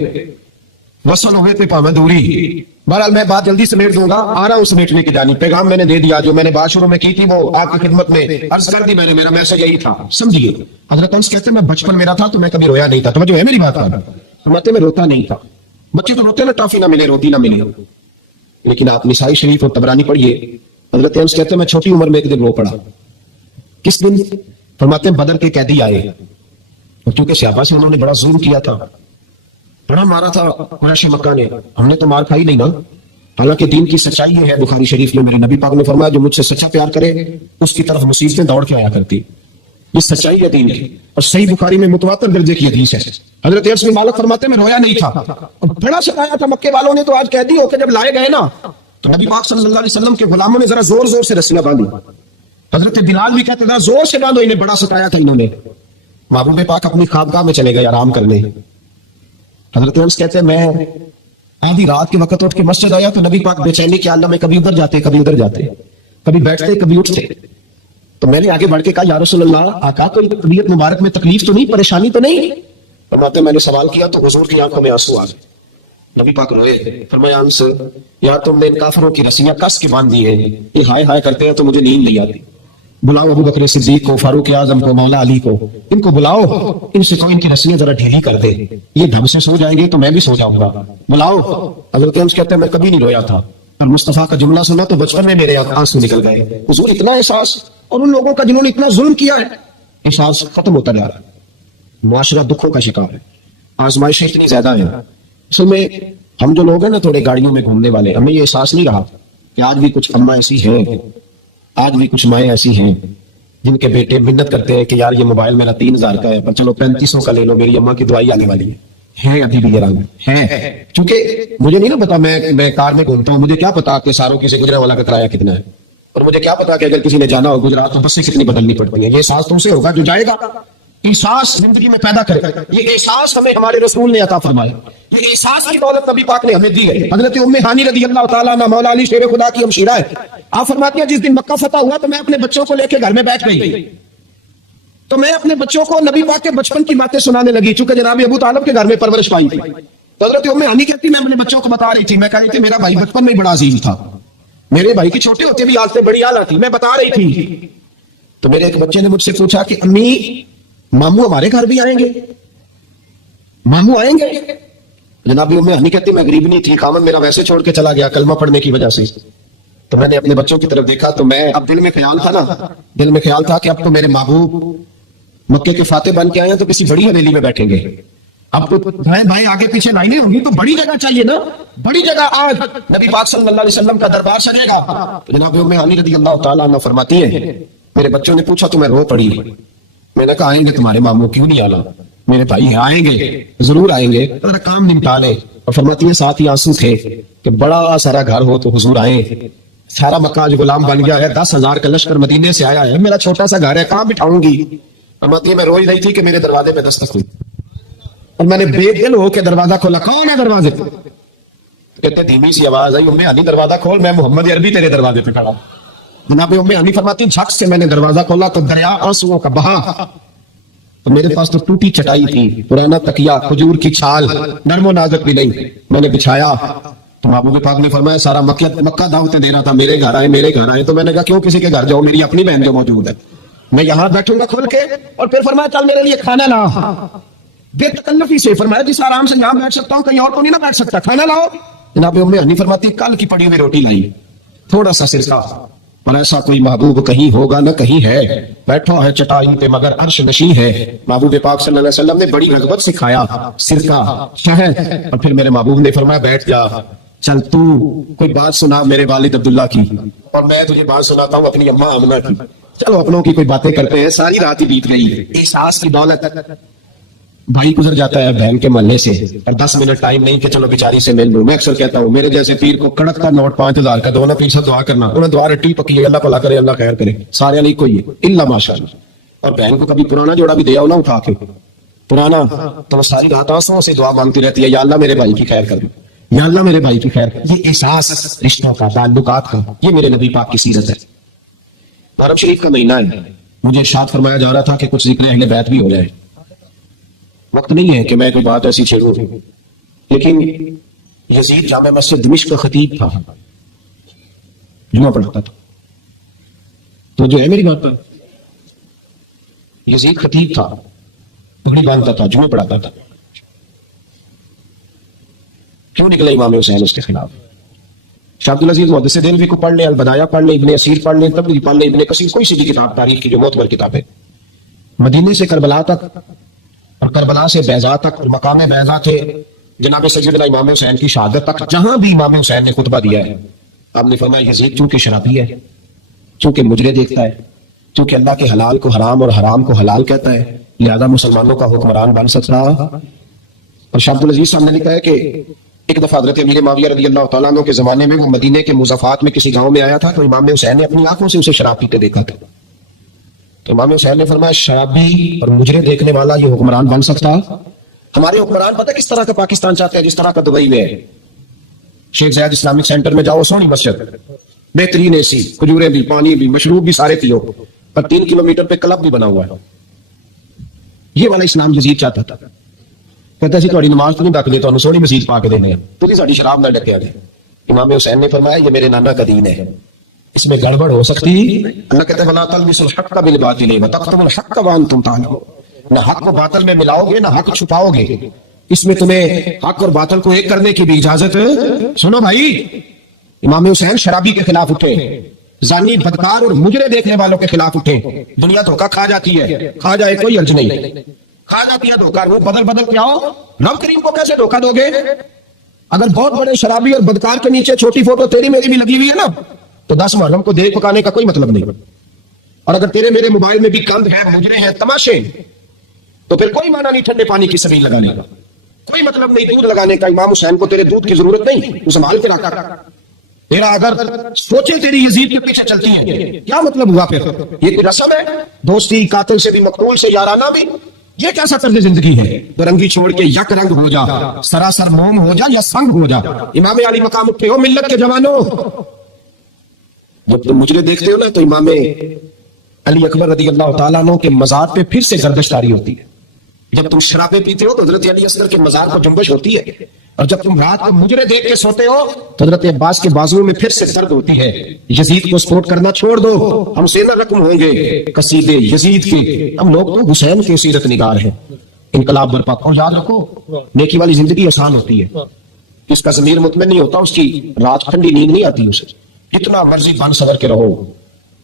وصل ہوئے تے پاویں دوری۔ بہرحال میں بات جلدی سمیٹ دوں گا، آ رہا ہوں سمیٹنے کی جانب، پیغام میں نے دے دیا، جو میں نے بات شروع میں کی تھی وہ آپ کی خدمت میں عرض کر دی میں نے، میرا میسج یہی تھا، سمجھیے۔ حضرت انس کہتے ہیں میں بچپن میرا تھا تو میں کبھی رویا نہیں تھا، توجہ ہے میری بات کا، فرماتے میں روتا نہیں تھا، بچے تو روتے نا ٹافی نہ ملے روٹی نہ ملے، لیکن آپ نسائی شریف اور طبرانی پڑھیے، حضرت انس کہتے ہیں میں چھوٹی عمر میں ایک دن رو پڑا. کس دن؟ فرماتے ہیں بدر کے قیدی آئے اور کیونکہ صحابہ سے انہوں نے بڑا ظلم کیا تھا, بڑا مارا تھا قریش مکہ نے, ہم نے تو مار کھائی نہیں نا. حالانکہ دین کی سچائی یہ ہے, بخاری شریف میں میرے نبی پاک نے فرمایا جو مجھ سے سچا پیار کرے اس کی طرف مصیبتیں دوڑ کے آیا کرتی. یہ سچائی ہے دین کی, اور صحیح بخاری میں متواتر درجے کی حدیث ہے. حضرت انس بن مالک فرماتے ہیں میں رویا نہیں تھا, اور بڑا ستایا تھا مکے والوں نے. تو آج قیدی ہو کے جب لائے گئے نا تو نبی پاک صلی اللہ علیہ وسلم کے غلاموں نے ذرا زور زور سے رسیاں باندھی. حضرت بلال بھی کہتے تھے زور سے باندھو, انہیں بڑا ستایا تھا انہوں نے. محبوب پاک اپنی خوابگاہ میں چلے گئے آرام کرنے. حضرت انس کہتے ہیں میں آدھی رات کے وقت اٹھ کے مسجد آیا تو نبی پاک بے چینی کے عالم میں کبھی ادھر جاتے کبھی ادھر جاتے, کبھی بیٹھتے کبھی اٹھتے. تو میں نے آگے بڑھ کے کہا یا رسول اللہ آقا کوئی طبیعت مبارک میں تکلیف تو نہیں, پریشانی تو نہیں؟ فرماتے میں نے سوال کیا تو حضور کی آنکھوں میں آنسو آ گئے. نبی پاک روئے. فرمایا انس یا تم نے ان کافروں کی رسیاں کس کے باندھ دی ہیں, یہ ہائے ہائے کرتے ہیں تو مجھے نیند نہیں آتی. بلاؤ ابو بکر صدیق کو, فاروق اعظم کو, مولا علی کو, ان کو بلاؤ, ان سے کہو ان کی رسیاں ذرا ڈھیلی کر دے, یہ ڈھنگ سے سو جائیں گے تو میں بھی سو جاؤں گا, بلاؤ. حضرت انس کہتے ہیں میں کبھی نہیں رویا تھا, اور مصطفیٰ کا جملہ سنا تو بچپن میں میرے آنسو نکل گئے. حضور اتنا احساس, اور ان لوگوں کا جنہوں نے اتنا ظلم کیا ہے, احساس ختم ہوتا جا رہا ہے. معاشرہ دکھوں کا شکار ہے, آزمائشیں اتنی زیادہ ہیں. اصل میں ہم جو لوگ ہیں نا تھوڑے گاڑیوں میں گھومنے والے, ہمیں یہ احساس نہیں رہا کہ آج بھی کچھ اماں ایسی ہیں, آج بھی کچھ مائیں ایسی ہیں جن کے بیٹے منت کرتے ہیں کہ یار یہ موبائل میرا 3000 کا ہے پر چلو 3500 کا لے لو, میری اماں کی دعائی آنے والی ہے. ابھی بھی یہ رنگ ہے, کیونکہ مجھے نہیں نا پتا, میں کار میں گھومتا ہوں, مجھے کیا پتا کہ ساروں کی سے گجرا والا کا کرایہ کتنا ہے, اور مجھے کیا پتا کہ اگر کسی نے جانا ہو گجرات تو بسیں کتنی بدلنی پڑتی ہیں. یہ احساس تم سے ہوگا جو جائے گا, احساس زندگی میں پیدا کرے. یہ احساس ہمیں ہمارے رسول نے عطا فرمایا, یہ احساس کی دولت نبی پاک نے ہمیں دی ہے. حضرت ام ہانی رضی اللہ تعالیٰ عنہ مولا علی شیر خدا کی ہمشیرہ ہے, آپ فرماتی ہیں جس دن مکہ فتح ہوا تو میں اپنے بچوں کو لے کے گھر میں بیٹھ گئی, تو میں اپنے بچوں کو نبی پاک کے بچپن کی باتیں سنانے لگی, چونکہ جناب ابو طالب کے گھر میں پرورش پائی تھی. تو حضرت ام ہانی کہتی میں اپنے بچوں کو بتا رہی تھی, میں کہہ رہی تھی میرا بھائی بچپن میں بڑا عظیم تھا, میرے بھائی کی چھوٹے ہوتے بھی حالتیں بڑی اعلیٰ تھی, میں بتا رہی تھی. تو میرے ایک بچے نے مجھ سے پوچھا کہ امی ماموں ہمارے گھر بھی آئیں گے, ماموں آئیں گے؟ جناب ام ہانی کہتی میں غریب نہیں تھی, خامن میرا ویسے چھوڑ کے چلا گیا کلمہ پڑھنے کی وجہ سے. تو میں نے اپنے بچوں کی طرف دیکھا تو میں اب دل میں خیال تھا کہ اب تو میرے محبوب مکے کے فاتح بن کے آئے ہیں تو کسی بڑی حویلی میں بیٹھیں گے, اب تو بھائی آگے پیچھے لائنیں ہوں گی تو بڑی جگہ چاہیے نا, بڑی جگہ. آج نبی پاک صلی اللہ علیہ وسلم کا دربار چلے گا. تو جناب ام ہانی رضی اللہ تعالیٰ عنہ فرماتی ہیں میرے بچوں نے پوچھا تو میں رو پڑی. میں نے کہا آئیں گے تمہارے ماموں, کیوں نہیں آنا, میرے بھائی آئیں گے, ضرور آئیں گے, ذرا کام نمٹا لے. اور فرماتی ہیں ساتھ ہی آنسو تھے کہ بڑا سارا گھر ہو تو حضور آئیں, سارا مکہ آج غلام بن گیا ہے, 10,000 کا لشکر مدینے سے آیا ہے, میرا چھوٹا سا گھر ہے, کہاں بٹھاؤں گی. فرماتی ہے میں روئی رہی تھی کہ میرے دروازے میں دستک ہوئی, اور میں نے بے دل ہو کے دروازہ کھولا, کون ہے دروازے پہ؟ کہتے دھیمی سی آواز آئی, ام ہانی دروازہ کھول, میں محمد عربی تیرے دروازے پہ کھڑا. جناب ام ہانی فرماتی جھک سے میں نے دروازہ کھولا تو دریا آنسوؤں کا بہا. تو میرے پاس تو ٹوٹی چٹائی تھی, پرانا تکیا, کھجور کی چھال, نرم و نازک بھی نہیں, میں نے بچھایا. تو محبوب پاک نے فرمایا سارا مکہ دعوتیں دے رہا تھا, میرے گھر آئے. تو میں نے کہا کیوں کسی کے گھر جاؤ, میری اپنی بہن جو موجود ہے, میں یہاں بیٹھوں گا کھل کے. اور پھر فرمایا چل میرے لیے کھانا لا, بے تکلفی سے. فرمایا جس آرام سے یہاں بیٹھ سکتا ہوں کہیں اور تو نہیں نہ بیٹھ سکتا, کھانا لاؤ. جناب ام ہانی فرماتی کل کی پڑی ہوئی روٹی لائی, تھوڑا سا سرکہ, اور ایسا کوئی محبوب کہیں ہوگا نہ کہیں ہے, بیٹھا ہے چٹائی پہ مگر عرش نشیں ہے. محبوب پاک صلی اللہ علیہ وسلم نے بڑی رغبت سکھایا سرکہ شہد, اور پھر میرے محبوب نے فرمایا بیٹھ جا, چل تو کوئی بات سنا میرے والد عبداللہ کی, اور میں تجھے بات سناتا ہوں اپنی اماں آمنہ کی. چلو اپنوں کی کوئی باتیں کرتے ہیں. ساری رات ہی بیت گئی, احساس کی دولت. بھائی گزر جاتا ہے بہن کے محلے سے, اور 10 منٹ ٹائم نہیں کہ چلو بیچاری سے مل لوں. میں اکثر کہتا ہوں میرے جیسے پیر کو کڑک کا نوٹ 5,000 کا دو نا پیر سے دعا کرنا, انہیں دعا رٹی پکی ہے, اللہ بھلا کرے, اللہ خیر کرے, سارے علی کوئی ہے اللہ ماشاءاللہ. اور بہن کو کبھی پرانا جوڑا بھی دیا ہو نا اٹھا کے پرانا, تو وہ ساری رات آنسوؤں سے دعا مانگتی رہتی ہے, یا اللہ میرے بھائی کی خیر کر دو, یا اللہ میرے بھائی کی خیر. یہ احساس رشتوں کا, تعلقات کا, یہ میرے نبی پاک کی سیرت ہے. محرم شریف کا مہینہ ہے, مجھے ارشاد فرمایا جا رہا تھا کہ کچھ ذکر اہل بیت بھی ہو جائے. وقت نہیں ہے کہ میں کوئی بات ایسی چھیڑوں, لیکن یزید جامع مسجد دمشق کا خطیب تھا, جمعہ پڑھاتا تھا. تو جو ہے میری بات پر, یزید خطیب تھا, پگڑی باندھتا تھا, جمعہ پڑھاتا تھا. کیوں نکلا امام حسین اس کے خلاف؟ شاہ عبد العزیز محدث دہلوی کو پڑھ لیں، البدایہ پڑھ لیں، ابن اسیر پڑھ لیں، تبری پڑھ لیں، ابن کثیر، کوئی سی بھی کتاب تاریخ کی جو معتبر کتاب ہے، مدینے سے کربلا تک اور کربلا سے بیضا تک اور مقام بیضا تھے جناب سیدنا امام حسین کی شہادت تک، جہاں بھی امام حسین نے خطبہ دیا ہے آپ نے فرمایا یزید چونکہ شرابی ہے، چونکہ مجرے دیکھتا ہے، چونکہ اللہ کے حلال کو حرام اور حرام کو حلال کہتا ہے، لہذا مسلمانوں کا حکمران بن سکتا۔ اور شاہ عبد العزیز صاحب نے لکھا ہے کہ ایک دفعہ حضرت امیر معاویہ رضی اللہ تعالیٰ عنہ کے زمانے میں وہ مدینے کے مضافات میں کسی گاؤں میں آیا تھا تو امام حسین نے اپنی آنکھوں سے اسے شراب پیتے دیکھا تھا، تو امام حسین نے فرمایا شرابی اور مجرے دیکھنے والا یہ حکمران بن سکتا؟ ہمارے حکمران پتہ کس طرح کا پاکستان چاہتے ہیں؟ جس طرح کا دبئی میں ہے، شیخ زیاد اسلامک سینٹر میں جاؤ، سونی مسجد، بہترین اے سی، کھجوریں بھی، پانی بھی، مشروب بھی سارے پیو، اور 3 کلومیٹر پہ کلب بھی بنا ہوا ہے۔ یہ والا اسلام یزید چاہتا تھا، کہتا سی تھوڑی نماز تو نہیں ڈک دیتا، سونی مسجد پا کے دینے تو ساری شراب نہ ڈکیا گیا۔ امام حسین نے فرمایا یہ میرے نانا کا دین ہے، اس میں گڑبڑ ہو سکتی۔ اللہ کہتے ہیں وَلَا تَلْبِسُوا الْحَقَّ بِالْبَاطِلِ وَتَكْتُمُوا الْحَقَّ وَأَنْتُمْ تَعْلَمُونَ، نہ حق کو باطل میں ملاؤ گے نہ حق چھپاؤ گے، اس میں تمہیں حق اور باطل کو ایک کرنے کی بھی اجازت۔ سنو بھائی، امام حسین شرابی کے خلاف اٹھے، زانی، بدکار اور مجرے دیکھنے والوں کے خلاف اٹھے۔ دنیا دھوکہ کھا جاتی ہے، کھا جائے کوئی حرج نہیں، کھا جاتی ہے دھوکہ، وہ بدل کے آؤ، رب کریم کو کیسے دھوکہ دو گے؟ اگر بہت بڑے شرابی اور بدکار کے نیچے چھوٹی فوٹو تیری میری بھی لگی ہوئی ہے نا تو 10 محرم کو دیکھ پکانے کا کوئی مطلب نہیں، اور اگر تیرے میرے موبائل میں بھی کند ہے، مجرے ہیں، تماشے، تو پھر کوئی معنی نہیں ٹھنڈے پانی کی سبیل لگانے کا، کوئی مطلب نہیں دودھ لگانے کا۔ امام حسین کو تیرے دودھ کی ضرورت نہیں، تو سنبھال کے رکھا تیرا اگر سوچیں تیری یزید کے پیچھے چلتی ہے کیا مطلب ہوا؟ پھر یہ کوئی رسم ہے؟ دوستی قاتل سے بھی مقتول سے یارانہ بھی، یہ کیسا طرز زندگی ہے؟ رنگی چھوڑ کے یک رنگ ہو جا، سراسر موم ہو جا یا سنگ ہو جا۔ امام علی مقام اٹھے ہو ملت کے جوانوں، جب تم مجرے دیکھتے ہو نا تو امام علی اکبر رضی اللہ تعالیٰ عنہ کے مزار پہ پھر سے گردش تاری ہوتی ہے۔ جب تم شرابیں پیتے ہو تو حضرت علی اصغر کے مزار پر جنبش ہوتی ہے، اور جب تم رات کو مجرے دیکھ کے سوتے ہو تو حضرت عباس کے بازو میں پھر سے درد ہوتی ہے۔ یزید کو سپورٹ کرنا چھوڑ دو، ہم سے نہ رقم ہوں گے قصیدے یزید کے، ہم لوگ تو حسین کے سیرت نگار ہیں۔ انقلاب برپا، اور یاد رکھو نیکی والی زندگی آسان ہوتی ہے، جس کا ضمیر مطمئن نہیں ہوتا اس کی رات ٹھنڈی نیند نہیں آتی اسے، جتنا مرضی بن سور کے رہو۔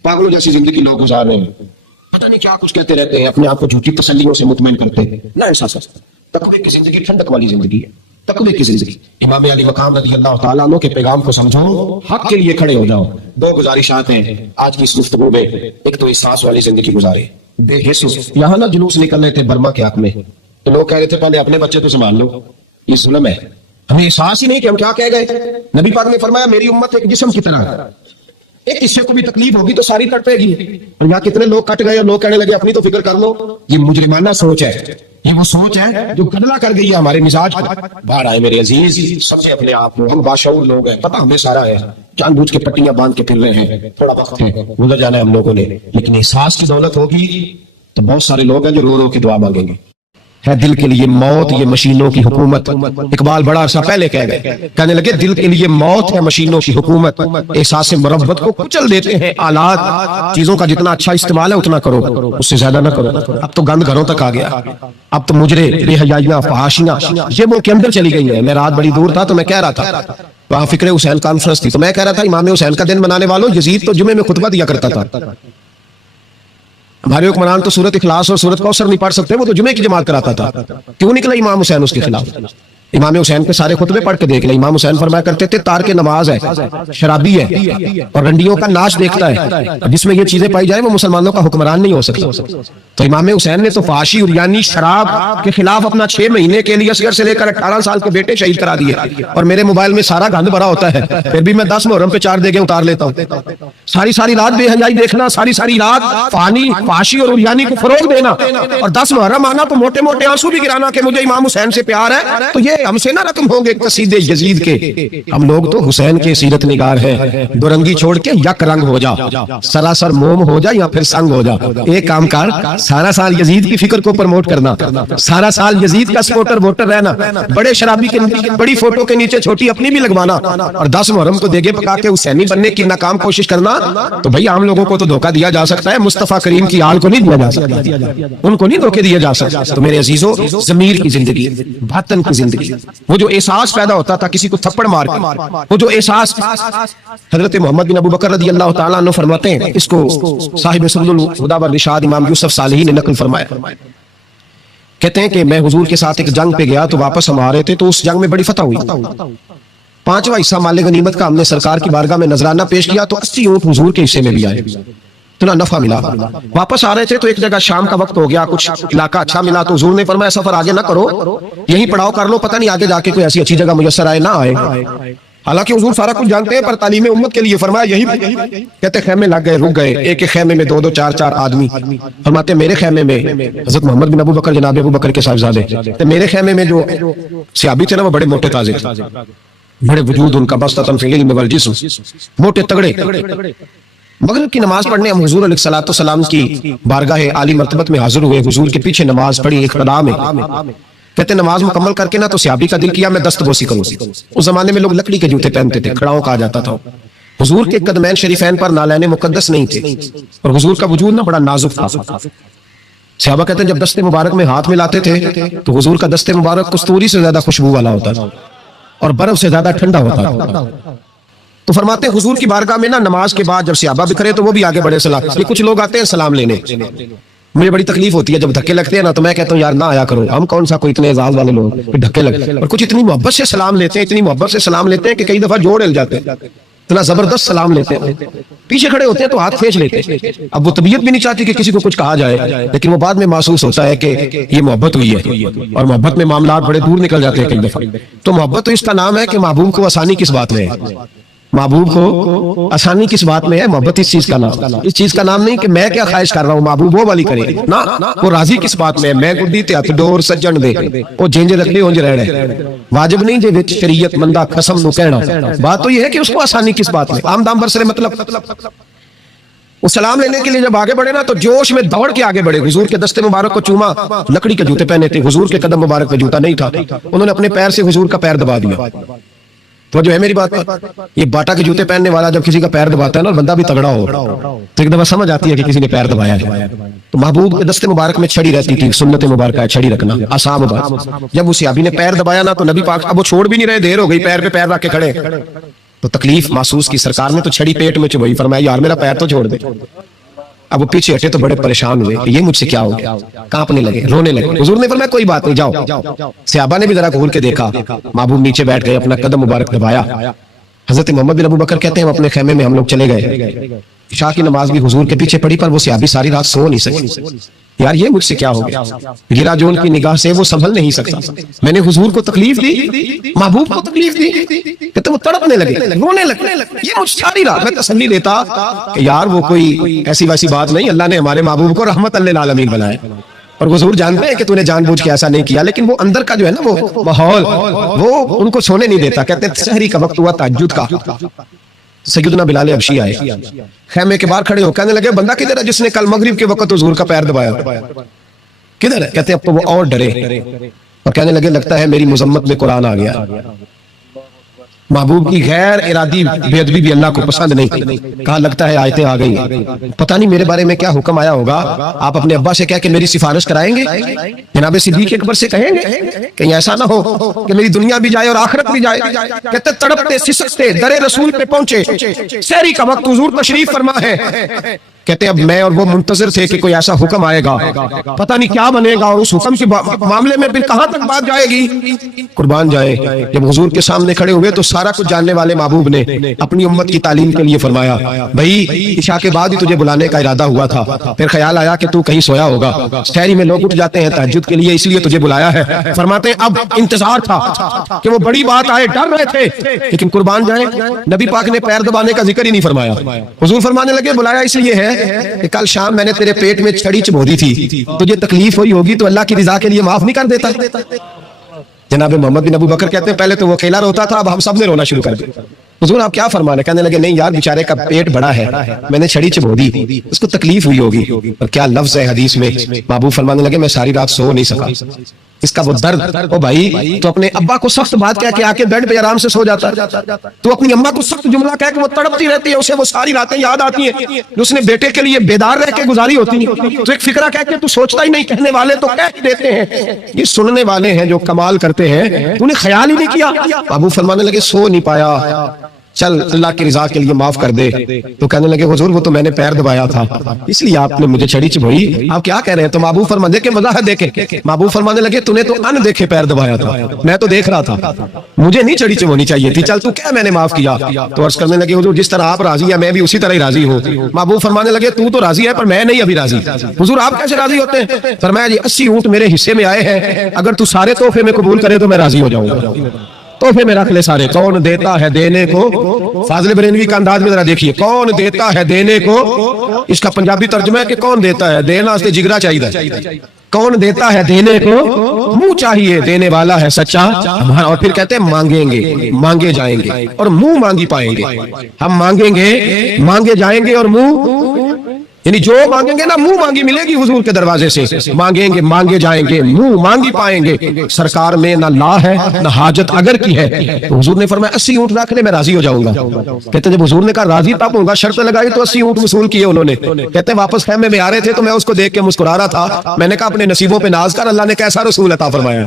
پاگلوں جیسی زندگی لوگ گزار رہے ہیں، پتہ نہیں کیا کچھ کہتے رہتے ہیں، اپنے آپ کو جھوٹی تسلیوں سے مطمئن کرتے ہیں، نہ احساس۔ تقوی کی زندگی ٹھنڈک والی زندگی ہے، تقوی کی زندگی۔ امام علی مقام رضی اللہ تعالیٰ عنہ کے پیغام کو سمجھو، حق کے لیے کھڑے ہو جاؤ۔ 2 گزارشات ہیں آج کی اس گفتگو میں، ایک تو احساس والی زندگی گزارے، بے حس۔ یہاں نا جلوس نکل رہے تھے برما کے حق میں، تو لوگ کہہ رہے تھے پہلے اپنے بچے تو سنبھال لو، یہ ظلم ہے۔ ہمیں احساس ہی نہیں کہ ہم کیا کہہ گئے۔ نبی پاک نے فرمایا میری امت ایک جسم کی طرح ہے، ایک حصے کو بھی تکلیف ہوگی تو ساری تڑپے گی۔ اور یہاں کتنے لوگ کٹ گئے اور لوگ کہنے لگے اپنی تو فکر کر لو۔ یہ مجرمانہ سوچ ہے، یہ وہ سوچ ہے جو گدلا کر گئی ہے ہمارے مزاج کو۔ باہر آئے میرے عزیز، سب سے اپنے آپ کو، ہم باشعور لوگ ہیں، پتہ ہمیں سارا ہے، جان بوجھ کے پٹیاں باندھ کے پھر رہے ہیں، تھوڑا وقت ہے، گزر جانا ہے ہم لوگوں نے، لیکن احساس کی دولت ہوگی تو بہت سارے لوگ ہیں جو رو رو کے دعا مانگیں گے۔ ہے دل کے لیے موت یہ مشینوں کی حکومت، اقبال بڑا عرصہ پہلے کہہ گئے، کہنے لگے دل کے لیے موت ہے مشینوں کی حکومت، احساس مربت کو کچل دیتے ہیں آلات۔ چیزوں کا جتنا اچھا استعمال ہے اتنا کرو، اس سے زیادہ نہ کرو۔ اب تو گند گھروں تک آ گیا، اب تو مجرے، بے حیائیاں، فحاشیاں یہ وہ کے اندر چلی گئی ہیں۔ میں رات بڑی دور تھا تو میں کہہ رہا تھا، وہاں فکر حسین کانفرنس تھی، تو میں کہہ رہا تھا امام حسین کا دن منانے والوں، یزید تو جمعے میں خطبہ دیا کرتا تھا، ہمارے حکمران تو سورت اخلاص اور سورت کوثر نہیں پڑھ سکتے، وہ تو جمعے کی جماعت کراتا تھا۔ کیوں نکلا امام حسین اس کے خلاف؟ امام حسین کے سارے خطبے پڑھ کے دیکھ لیں، امام حسین فرمایا کرتے تھے تارک نماز ہے، شرابی ہے اور رنڈیوں کا ناچ دیکھتا ہے، جس میں یہ چیزیں پائی جائیں وہ مسلمانوں کا حکمران نہیں ہو سکتا۔ تو امام حسین نے تو فحاشی اور یعنی شراب کے خلاف اپنا 6 مہینے کے لیے اصغر سے لے کر 18 سال کے بیٹے شہید کرا دیے، اور میرے موبائل میں سارا گند بھرا ہوتا ہے، پھر بھی میں 10 محرم پہ 4 دیگیں اتار لیتا ہوں۔ ساری رات بے حیائی دیکھنا، ساری رات فانی، فحاشی اور یعنی کو فروغ دینا، اور 10 محرم آنا تو موٹے موٹے آنسو بھی گرانا کہ مجھے امام حسین سے پیار ہے، تو یہ ہم سے نہ رقم ہوں گے قصیدے یزید کے۔ ہم لوگ تو حسین کے سیرت نگار ہیں۔ 2 رنگی چھوڑ کے یک رنگ ہو جا، سراسر موم ہو جا یا پھر سنگ ہو جا۔ ایک کام کر، سارا سال یزید کی فکر کو پروموٹ کرنا، سارا سال یزید کا سپورٹر ووٹر رہنا، بڑے شرابی کے بڑی فوٹو کے نیچے چھوٹی اپنی بھی لگوانا، اور 10 محرم کو دیگے پکا کے حسینی بننے کی ناکام کوشش کرنا، تو بھائی عام لوگوں کو تو دھوکہ دیا جا سکتا ہے، مصطفیٰ کریم کی آل کو نہیں دیا جا سکتا، ان کو نہیں دھوکے دیے جا سکتے۔ تو میرے عزیزوں، ضمیر کی زندگی، باطن کی زندگی، وہ جو احساس پیدا ہوتا تھا کسی کو تھپڑ مار کے، وہ جو احساس، حضرت محمد بن ابو بکر رضی اللہ تعالیٰ عنہ فرماتے ہیں، اس کو صاحب سبل الہدی والرشاد امام یوسف صالحی نے نقل فرمایا، کہتے ہیں کہ میں حضور کے ساتھ ایک جنگ پہ گیا تو واپس ہم آ رہے تھے تو اس جنگ میں بڑی فتح ہوئی، 5واں حصہ مال غنیمت کا ہم نے سرکار کی بارگاہ میں نذرانہ پیش کیا تو 80 اونٹ حضور کے حصے میں بھی آئے، اتنا نفع ملا۔ واپس آ رہے تھے تو ایک جگہ شام کا وقت ہو گیا، کچھ علاقہ اچھا ملا تو حضور نے فرمایا سفر آگے نہ کرو، یہیں پڑاؤ کر لو، پتہ نہیں آگے جا کے کوئی ایسی اچھی جگہ میسر آئے نہ آئے۔ حالانکہ حضور سارا کچھ جانتے ہیں پر تعلیم امت کے لیے فرمایا یہی، کہتے خیمے لگ گئے، رک گئے، ایک ایک خیمے میں 2 4 آدمی، فرماتے میرے خیمے میں حضرت محمد بن ابو بکر جناب ابو بکر کے صاحبزادے، میرے خیمے میں جو صحابی تھے نا وہ بڑے موٹے تازے تھے، بڑے وجود ان کا بستۃ فی العلم والجسم، موٹے تگڑے۔ مغرب کی نماز پڑھنے ہم حضور علیہ الصلوۃ والسلام کی بارگاہ عالی مرتبت میں حاضر ہوئے، حضور کے پیچھے نماز پڑھی اقتداء میں، کہتے نماز مکمل کر کے نا تو صحابی کا دل کیا میں دست بوسی کروں، اس زمانے میں لوگ لکڑی کے جوتے پہنتے تھے، کھڑاؤں کہا جاتا تھا، حضور کے قدمین شریفین پر نالین مقدس نہیں تھے اور حضور کا وجود نا بڑا نازک تھا، صحابہ کہتے ہیں جب دست مبارک میں ہاتھ ملاتے تھے تو حضور کا دست مبارک کستوری سے زیادہ خوشبو والا ہوتا تھا اور برف سے زیادہ ٹھنڈا ہوتا تھا۔ تو فرماتے ہیں حضور کی بارگاہ میں نا نماز کے بعد جب صحابہ بکھرے تو وہ بھی آگے بڑھے سلام، یہ کچھ لوگ آتے ہیں سلام لینے، مجھے بڑی تکلیف ہوتی ہے جب دھکے لگتے ہیں نا تو میں کہتا ہوں یار نہ آیا کرو، ہم کون سا کوئی اتنے اعزاز والے لوگ دھکے لگتے، اور کچھ اتنی محبت سے سلام لیتے ہیں، اتنی محبت سے سلام لیتے ہیں کہ کئی دفعہ جوڑ ہل جاتے ہیں، اتنا زبردست سلام لیتے ہیں، پیچھے کھڑے ہوتے ہیں تو ہاتھ کھینچ لیتے ہیں، اب وہ طبیعت بھی نہیں چاہتی کہ کسی کو کچھ کہا جائے، لیکن وہ بعد میں محسوس ہوتا ہے کہ یہ محبت ہوئی ہے، اور محبت میں معاملات بڑے دور نکل جاتے ہیں کئی دفعہ۔ تو محبت تو اس کا نام ہے کہ محبوب کو آسانی کس بات میں ہے، محبوب کو آسانی کس بات میں ہے، محبت اس چیز کا نام، اس چیز کا نام نہیں کہ میں کیا خواہش کر رہا ہوں محبوب وہ والی کرے نا، وہ راضی کس بات میں ہے، میں گڈی تے ہتھ ڈور سجن دے وہ جینج رکھ لے اونج رہنے، واجب نہیں جے وچ شریعت مندہ قسم نو کہنا، بات تو یہ ہے کہ اس کو آسانی کس بات میں، عام دام برسرے مطلب وہ سلام لینے کے لیے جب آگے بڑھے نا تو جوش میں دوڑ کے آگے بڑھے، حضور کے دستے مبارک کو چوما، لکڑی کے جوتے پہنے تھے، حضور کے قدم مبارک پہ جوتا نہیں تھا، انہوں نے اپنے پیر سے حضور کا پیر دبا دیا، تو جو ہے میری بات، یہ باٹا کے جوتے پہننے والا جب کسی کا پیر دباتا ہے نا بندہ بھی تگڑا ہو تو ایک دفعہ سمجھ آتی ہے کہ کسی نے پیر دبایا ہے۔ تو محبوب کے دستے مبارک میں چھڑی رہتی تھی، سنت مبارکہ ہے چھڑی رکھنا، آسام بات، جب اس صحابی نے پیر دبایا نا تو نبی پاک اب وہ چھوڑ بھی نہیں رہے، دیر ہو گئی، پیر پہ پیر رکھ کے کھڑے، تو تکلیف محسوس کی، سرکار نے تو چھڑی پیٹ میں چبھائی، فرمایا یار میرا پیر تو چھوڑ دے، اب وہ پیچھے ہٹے تو بڑے پریشان ہوئے کہ یہ مجھ سے کیا ہو گیا، کانپنے لگے، رونے لگے، حضور نے فرمایا کوئی بات نہیں جاؤ، صحابہ نے بھی ذرا گھور کے دیکھا، محبوب نیچے بیٹھ گئے، اپنا قدم مبارک دبایا، حضرت محمد بن ابو بکر کہتے ہیں ہم اپنے خیمے میں ہم لوگ چلے گئے، عشاء کی نماز بھی حضور کے پیچھے پڑھی پر وہ صحابی ساری رات سو نہیں سکے، یار یہ مجھ سے کیا ہو گیا، گرا جو ان کی نگاہ سے وہ سنبھل نہیں سکتا، میں نے حضور کو تکلیف دی، محبوب کو تکلیف دی، کہتے وہ تڑپنے لگے، رونے لگے، یہ مجھ ساری رات میں تسلی دیتا کہ یار وہ کوئی ایسی ویسی بات نہیں، اللہ نے ہمارے محبوب کو رحمت للعالمین بنایا، اور حضور جانتے ہیں کہ تو نے جان بوجھ کے ایسا نہیں کیا، لیکن وہ اندر کا جو ہے نا وہ ماحول وہ ان کو سونے نہیں دیتا، کہتے ہیں سحری کا وقت ہوا تہجد کا، سیدنا بلال حبشی آئے، خیمے کے باہر کھڑے ہو کہنے لگے بندہ کدھر ہے جس نے کل مغرب کے وقت حضور کا پیر دبایا، کدھر ہے، کہتے ہیں اب تو وہ اور ڈرے اور کہنے لگے لگتا ہے میری مذمت میں قرآن آ گیا، محبوب کی غیر ارادی بے ادبی بھی اللہ کو پسند نہیں، کہا لگتا ہے آیتیں آ گئی، پتہ نہیں میرے بارے میں کیا حکم آیا ہوگا، آپ اپنے ابا سے کہہ کے میری سفارش کرائیں گے، جناب صدیق اکبر سے کہیں گے کہیں ایسا نہ ہو کہ میری دنیا بھی جائے اور آخرت بھی جائے، کہتے تڑپتے سسکتے در رسول پہ پہنچے، سحری کا وقت حضور تشریف فرما ہے، کہتے اب میں اور وہ منتظر تھے کہ کوئی ایسا حکم آئے گا، پتہ نہیں کیا بنے گا، اور اس حکم کے معاملے میں پھر کہاں تک بات جائے گی، قربان جائے، جب حضور کے سامنے کھڑے ہوئے تو سارا کچھ جاننے والے محبوب نے اپنی امت کی تعلیم کے لیے فرمایا بھائی عشاء کے بعد ہی تجھے بلانے کا ارادہ ہوا تھا، پھر خیال آیا کہ تو کہیں سویا ہوگا، شہری میں لوگ اٹھ جاتے ہیں تہجد کے لیے اس لیے تجھے بلایا ہے، فرماتے ہیں اب انتظار تھا کہ وہ بڑی بات آئے، ڈر رہے تھے، لیکن قربان جائیں نبی پاک نے پیر دبانے کا ذکر ہی نہیں فرمایا، حضور فرمانے لگے بلایا اس لیے ہے کہ کل شام میں نے تیرے پیٹ میں چھڑی چبھو دی تھی، تجھے تکلیف ہوئی ہوگی تو اللہ کی رضا کے لیے معاف نہیں کر دیتا، جناب محمد بن ابو بکر کہتے ہیں پہلے تو وہ اکیلا روتا تھا، اب ہم سب نے رونا شروع کر دیا، حضور آپ کیا فرمانے، کہنے لگے نہیں یار بیچارے کا پیٹ بڑا ہے، میں نے چھڑی چبھو دی، اس کو تکلیف ہوئی ہوگی، اور کیا لفظ ہے حدیث میں، محبوب فرمانے لگے میں ساری رات سو نہیں سکا، اس کا وہ درد. او بھائی تو اپنے ابا کو سخت بات کہہ کے آ کے بیڈ پہ آرام سے سو جاتا ہے, تو اپنی اماں کو سخت جملہ کہہ کے وہ تڑپتی رہتی ہے, اسے وہ ساری راتیں یاد آتی ہیں جو اس نے بیٹے کے لیے بیدار رہ کے گزاری ہوتی ہیں. تو ایک فکرہ کہہ کے تو سوچتا ہی نہیں, کہنے والے تو کہہ دیتے ہیں, یہ سننے والے ہیں جو کمال کرتے ہیں, تو نے خیال ہی نہیں کیا. ابو فرمانے لگے سو نہیں پایا, چل اللہ کی رضا کے لیے معاف کر دے. تو کہنے لگے حضور وہ تو میں نے پیر دبایا تھا اس لیے آپ نے مجھے چھڑی چبھوئی. آپ کیا کہہ رہے ہیں؟ تو محبوب فرمانے کے وضاحت دیکھے, محبوب فرمانے لگے تو نے تو ان دیکھے پیر دبایا تھا, میں تو دیکھ رہا تھا, مجھے نہیں چھڑی چبھونی چاہیے تھی, چل تو کیا میں نے معاف کیا. تو عرض کرنے لگے حضور جس طرح آپ راضی ہیں میں بھی اسی طرح ہی راضی ہوں. محبوب فرمانے لگے تو راضی ہے پر میں نہیں ابھی راضی. حضور آپ کیسے راضی ہوتے ہیں؟ فرمایا جی 80 اونٹ میرے حصے میں آئے ہیں, اگر تو سارے تحفے میں قبول کرے تو میں راضی ہو جاؤں گا. تحفے میں رکھ لے سارے. کون دیتا ہے دینے کو؟ فاضل بریلوی کا انداز میں ذرا دیکھیے, کون دیتا ہے دینے کو, اس کا پنجابی ترجمہ ہے کہ کون دیتا ہے, دینا اس سے جگرا چاہیے. کون دیتا ہے دینے کو, منہ چاہیے, دینے والا ہے سچا. اور پھر کہتے ہیں مانگیں گے مانگے جائیں گے اور منہ مانگی پائیں گے. ہم مانگیں گے مانگے جائیں گے اور منہ, یعنی جو مانگیں گے نا منہ مانگی ملے گی حضور کے دروازے سے. مانگیں گے مانگے جائیں گے, منہ مانگی پائیں گے. سرکار میں نہ لا ہے نہ حاجت اگر کی ہے. تو حضور نے فرمایا 80 اونٹ رکھ لے میں راضی ہو جاؤں گا. کہتے جب حضور نے کہا راضی تب ہوں گا, شرط لگائی تو 80 اونٹ وصول کیے انہوں نے. کہتے واپس خیمے میں آ رہے تھے تو میں اس کو دیکھ کے مسکرا رہا تھا. میں نے کہا اپنے نصیبوں پہ ناز کر, اللہ نے کیسا رسول عطا فرمایا.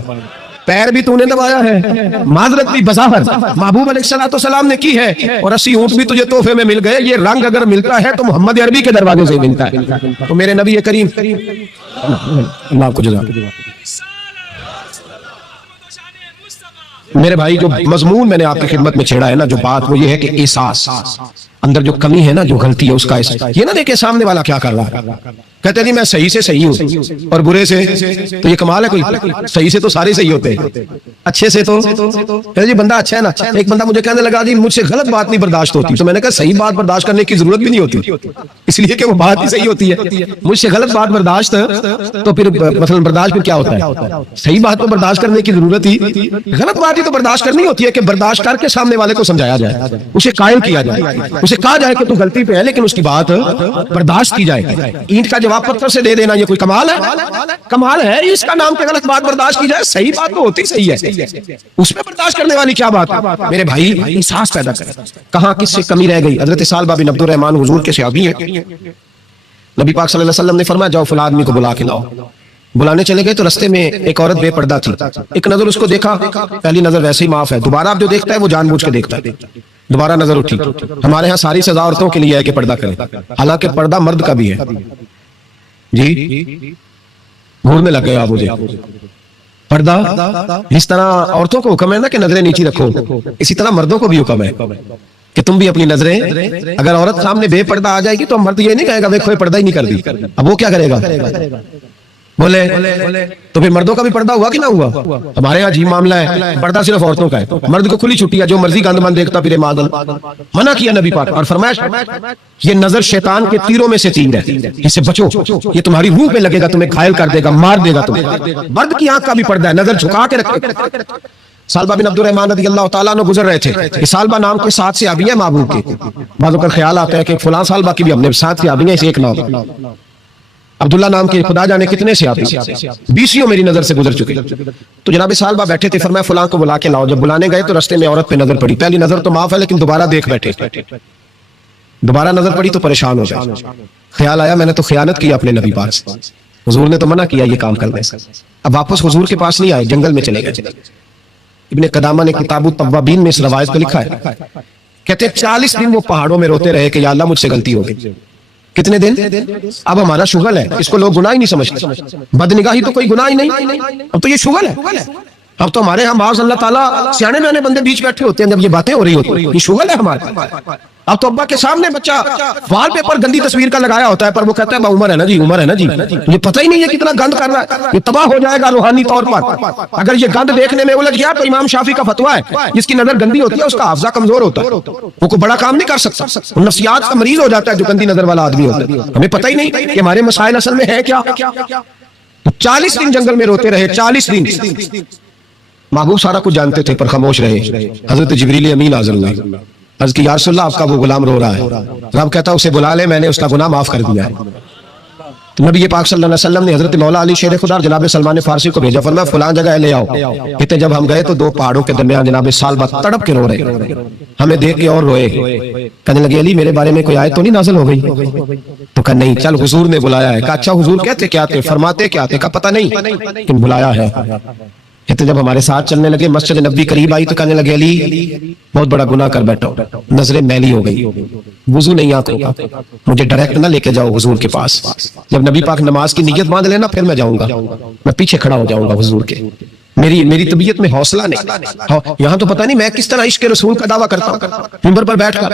پیر بھی تو نے دبایا ہے, معذرت بھی بظاہر محبوب علیہ السلام نے کی ہے, اور 80 اونٹ بھی تجھے تحفے میں مل گئے. یہ رنگ اگر ملتا ہے تو محمد عربی کے دروازے سے ملتا ہے. تو میرے نبی کریم اللہ آپ کو جزاک. میرے بھائی جو مضمون میں نے آپ کی خدمت میں چھیڑا ہے نا, جو بات وہ یہ ہے کہ احساس اندر جو کمی ہے نا, جو غلطی ہے اس کا احساس. یہ نہ دیکھیں سامنے والا کیا کر رہا ہے, کہتے ہیں میں صحیح سے صحیح ہوں اور برے سے, تو یہ کمال ہے کوئی. صحیح سے تو سارے صحیح ہوتے ہیں, اچھے سے تو جی بندہ اچھا ہے نا. ایک بندہ مجھے کہنے لگا جی مجھ سے غلط بات نہیں برداشت ہوتی. تو میں نے کہا صحیح بات برداشت کرنے کی ضرورت بھی نہیں ہوتی, اس لیے کہ وہ بات ہی صحیح ہوتی ہے. مجھ سے غلط بات برداشت تو پھر مثلا برداشت پھر کیا ہوتا ہے؟ صحیح بات تو برداشت کرنے کی ضرورت ہی, غلط بات ہی تو برداشت کرنی ہوتی ہے کہ برداشت کر کے سامنے والے کو سمجھایا جائے, اسے قائل کیا جائے, اسے کہا جائے کہ تو غلطی پہ ہے لیکن اس کی بات برداشت کی جائے. اینٹ کا جواب پتھر سے دے دینا یہ کوئی کمال ہے؟ کمال ہے اس کا نام کہ غلط بات برداشت کی جائے. صحیح بات تو ہوتی صحیح ہے, اس میں برداشت کرنے والی کیا بات ہے؟ میرے بھائی احساس پیدا کریں کہاں کس سے کمی رہ گئی. حضرت سالبہ بن عبد الرحمن حضور کے صحابی ہیں. نبی پاک صلی اللہ علیہ وسلم نے فرمایا جاؤ فلاں آدمی کو بلا کے لاؤ. بلانے چلے گئے تو رستے میں ایک عورت بے پردہ تھی. ایک نظر اس کو دیکھا, پہلی نظر ویسے ہی معاف ہے, دوبارہ آپ جو دیکھتا ہے وہ جان بوجھ کے دیکھتا ہے. دوبارہ نظر اٹھی. ہمارے ہاں ساری سزا عورتوں کے لیے ہے کہ پردہ کریں, حالانکہ پردہ مرد کا بھی ہے. جی گھورنے لگ گئے آپ مجھے. پردہ اس طرح عورتوں کو حکم ہے نا کہ نظریں نیچی رکھو, اسی طرح مردوں کو بھی حکم ہے کہ تم بھی اپنی نظریں, اگر عورت سامنے بے پردہ آ جائے گی تو مرد یہ نہیں کہے گا دیکھو یہ پردہ ہی نہیں کر دی, اب وہ کیا کرے گا؟ بولے تو پھر مردوں کا بھی پردہ ہوا کہ نہ ہوا؟ ہمارے ہاں عجیب معاملہ ہے, پردہ صرف عورتوں کا ہے, مرد کو کھلی چھٹی ہے, جو مرضی گند من دیکھتا پھر مادل. منع کیا نبی پاک اور فرمایا یہ نظر شیطان کے تیروں میں سے تیر ہے, اس سے بچو, یہ تمہاری روح پہ لگے گا, تمہیں گھائل کر دے گا, مار دے گا تمہیں. مرد کی آنکھ کا بھی پردہ ہے, نظر جھکا کے رکھے. سالبہ بن عبد الرحمن رضی اللہ تعالیٰ عنہ گزر رہے تھے. یہ سالبہ نام کے ساتھ سے ابھی ہے محبوب کے. بعضوں کا خیال آتا ہے کہ فلاں سالبہ کی بھی ہم نے ساتھ سے ابھی ہے, اس ایک نام عبداللہ نام کے خدا جانے کتنے سے آتے, 20 میری نظر سے گزر چکے. تو جناب سالبہ بیٹھے تھے, فرمایا فلاں کو بلا کے لاؤ. جب بلانے گئے تو رستے میں عورت پہ نظر پڑی. پہلی نظر تو معاف ہے لیکن دوبارہ دیکھ بیٹھے, دوبارہ نظر پڑی تو پریشان ہو گئے. خیال آیا میں نے تو خیانت کی اپنے نبی پاک سے, حضور نے تو منع کیا یہ کام کرنے سے. اب واپس حضور کے پاس نہیں آئے, جنگل میں چلے گئے. ابن قدامہ نے کتاب التوابین میں اس روایت کو لکھا ہے, کہتے 40 دن وہ پہاڑوں میں روتے رہے کہ یا اللہ مجھ سے غلطی ہو گئی. کتنے دن؟ اب ہمارا شغل ہے, اس کو لوگ گناہ ہی نہیں سمجھتے. بدنگاہی تو کوئی گناہ ہی نہیں, اب تو یہ شغل ہے. اب تو ہمارے ہاں معاذ اللہ تعالیٰ سیانے میں بندے بیچ بیٹھے ہوتے ہیں جب یہ باتیں ہو رہی ہوتی ہیں, یہ شغل ہے ہمارا. اب تو ابا کے سامنے بچہ وال پیپر گندی تصویر کا لگایا ہوتا ہے, پر وہ کہتا ہے عمر ہے نا جی, عمر ہے نا جی. یہ پتہ ہی نہیں ہے کتنا گند کر رہا ہے, یہ تباہ ہو جائے گا روحانی طور پر. اگر یہ گند دیکھنے میں الجھ گیا تو امام شافعی کا فتویٰ ہے جس کی نظر گندی ہوتی ہے اس کا حافظہ کمزور ہوتا ہے, وہ کوئی بڑا کام نہیں کر سکتا, نفسیات کا مریض ہو جاتا ہے جو گندی نظر والا آدمی ہوتا ہے. ہمیں پتہ ہی نہیں کہ ہمارے مسائل اصل میں ہے کیا. 40 دن جنگل میں روتے رہے, 40 دن. محبوب سارا کچھ جانتے تھے پر خاموش رہے. حضرت جبریل امین حاضر ہوئے, عرض کی یا رسول اللہ آپ کا وہ غلام رو رہا ہے. رب کہتا اسے بلا لے, میں نے اس کا گناہ معاف کر دیا ہے. تو نبی پاک صلی اللہ علیہ وسلم نے حضرت مولا علی شیر خدا اور جناب سلمان فارسی کو بھیجا، فرمایا فلاں جگہ لے آؤ. کہتے جب ہم گئے تو دو پہاڑوں کے درمیان جناب سالبہ تڑپ کے رو رہے، ہمیں دیکھ کے اور روئے. کہنے لگے علی میرے بارے میں کوئی آیت تو نہیں نازل ہو گئی؟ تو کہا نہیں، چل حضور نے بلایا ہے. کہا اچھا حضور کہتے کیا تھے، فرماتے کیا تھے؟ کہا پتہ نہیں لیکن بلایا ہے. کہتے جب ہمارے ساتھ چلنے لگے مسجد نبوی قریب آئی تو کہنے لگے علی بہت بڑا گناہ کر بیٹھا، نظریں میلی ہو گئی، وضو نہیں آتا، مجھے ڈائریکٹ نہ لے کے جاؤ حضور کے پاس. جب نبی پاک نماز کی نیت باندھ لینا پھر میں جاؤں گا، میں پیچھے کھڑا ہو جاؤں گا حضور کے. میری طبیعت میں حوصلہ نہیں. یہاں تو پتہ نہیں میں کس طرح عشق رسول کا دعویٰ کرتا ہوں منبر پر بیٹھ کر،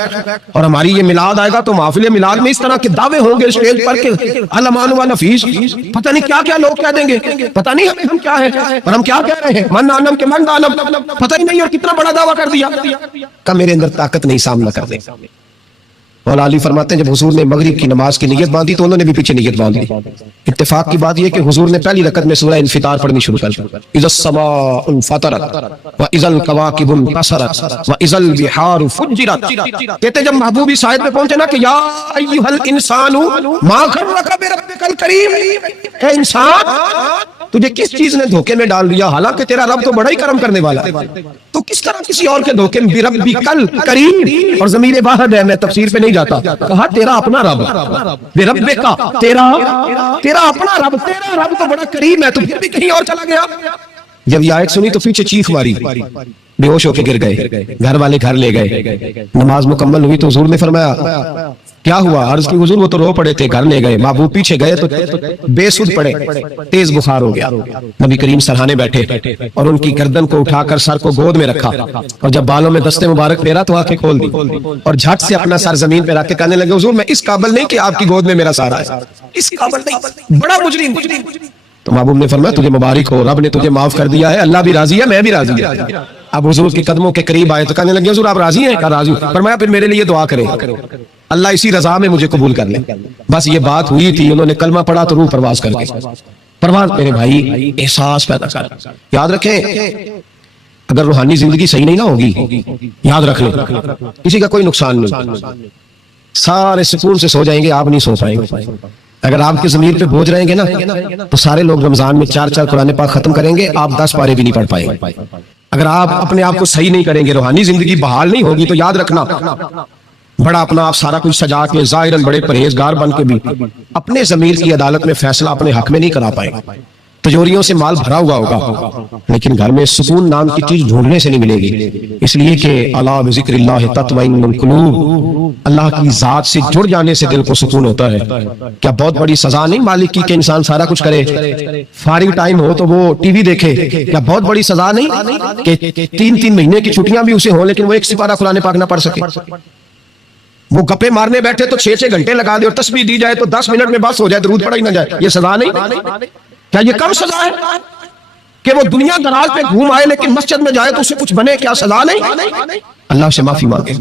اور ہماری یہ میلاد آئے گا تو محفل میلاد میں اس طرح کے دعوے ہوں گے اسٹیج پر کہ علمان و نفیس، پتہ نہیں کیا کیا لوگ کہہ دیں گے، پتہ نہیں ہم کیا ہے اور ہم کیا کہہ رہے ہیں، من عالم کے من عالم، پتہ ہی نہیں اور کتنا بڑا دعویٰ کر دیا کہ میرے اندر طاقت نہیں سامنا کر دے. مولا علی فرماتے ہیں جب حضور نے مغرب کی نماز کی نیت باندھی تو انہوں نے بھی پیچھے نیت باندھ لی. اتفاق کی بات یہ کہ حضور نے پہلی رکعت میں سورہ انفطار پڑھنی شروع کر دی، اذا السماء انفطرت واذا الكواكب انتصرت واذا البحار فجرت. کہتے جب محبوبی صاحب پہ پہنچے نا کہ یا ایھا الانسان ما غرک بربک الکریم، اے انسان تجھے کس چیز نے دھوکے میں ڈال دیا، حالانکہ تیرا رب تو بڑا ہی کرم کرنے والا ہے، تو کس طرح کسی اور کے دھوکے میں بربک الکریم. اور ضمیر واحد ہے، میں تفسیر پہ نہیں جاتا، کہا تیرا اپنا رب، بربک تیرا اپنا رب، تیرا رب تو بڑا کریم ہے، تو پھر بھی کہیں اور چلا گیا. جب یہ آیت سنی تو پیچھے چیخ ماری، بے ہوش ہو کے گر گئے، گھر والے گھر لے گئے. نماز مکمل ہوئی تو حضور نے فرمایا کیا ہوا؟ عرض کی حضور وہ تو رو پڑے تھے، گھر لے گئے. محبوب پیچھے گئے تو بے سود پڑے، تیز بخار ہو گیا. نبی کریم سرہانے بیٹھے اور ان کی گردن کو اٹھا کر سر کو گود میں رکھا، اور جب بالوں میں دستے مبارک پھیرا تو آنکھیں کھول دی اور جھٹ سے اپنا سر زمین پہ رکھ کے کہنے لگے حضور میں اس قابل نہیں کہ آپ کی گود میں میرا سارا ہے، اس قابل نہیں، بڑا مجرم. تو محبوب نے فرمایا تجھے مبارک ہو، رب نے تجھے معاف کر دیا ہے، اللہ بھی راضی ہے، میں بھی راضی ہوں. اب حضور کے قدموں کے قریب آئے تو کہنے لگے حضور آپ راضی ہیں؟ کہا راضی ہوں. فرمایا پھر میرے لیے دعا کریں، اللہ اسی رضا میں مجھے قبول کر لے. بس یہ بات ہوئی تھی، انہوں نے کلمہ پڑھا تو روح پرواز کر گئی. پرواز میرے بھائی احساس پیدا کر. یاد رکھیں اگر روحانی زندگی صحیح نہیں نہ ہوگی، یاد رکھ لیں کسی کا کوئی نقصان نہیں، سارے سکون سے سو جائیں گے، آپ نہیں سو پائیں گے. اگر آپ کے ضمیر پہ بوجھ رہیں گے نا تو سارے لوگ رمضان میں 4 قرآن پاک ختم کریں گے، آپ 10 پارے بھی نہیں پڑھ پائیں گے. اگر آپ اپنے آپ کو صحیح نہیں کریں گے، روحانی زندگی بحال نہیں ہوگی، تو یاد رکھنا بڑا اپنا آپ سارا کچھ سجا کے ظاہراً بڑے پرہیزگار بن کے بھی اپنے ضمیر کی عدالت میں فیصلہ اپنے حق میں نہیں کرا پائیں گے. تجوریوں سے مال بھرا ہوا ہوگا لیکن گھر میں سکون نام کی چیز ڈھونڈنے سے نہیں ملے گی، اس لیے کہ الا بذکر اللہ تطمئن القلوب، اللہ کی ذات سے جڑ جانے سے دل کو سکون ہوتا ہے. کیا بہت بڑی سزا نہیں مالک کی کہ انسان سارا کچھ کرے، فارغ ٹائم ہو تو وہ ٹی وی دیکھے؟ کیا بہت بڑی سزا نہیں کہ 3 مہینے کی چھٹیاں بھی اسے ہوں لیکن وہ 1 سپارہ قرآن پاک نہ پڑھ سکے؟ وہ گپے مارنے بیٹھے تو 6 گھنٹے لگا دے اور تسبیح دی جائے تو 10 منٹ میں بس ہو جائے، درود پڑھا ہی نہ جائے. یہ سزا نہیں؟ کیا یہ کم سزا ہے کہ وہ دنیا دراز پہ گھوم آئے لیکن مسجد میں جائے تو اسے کچھ بنے؟ کیا سزا نہیں؟ اللہ سے معافی مانگے،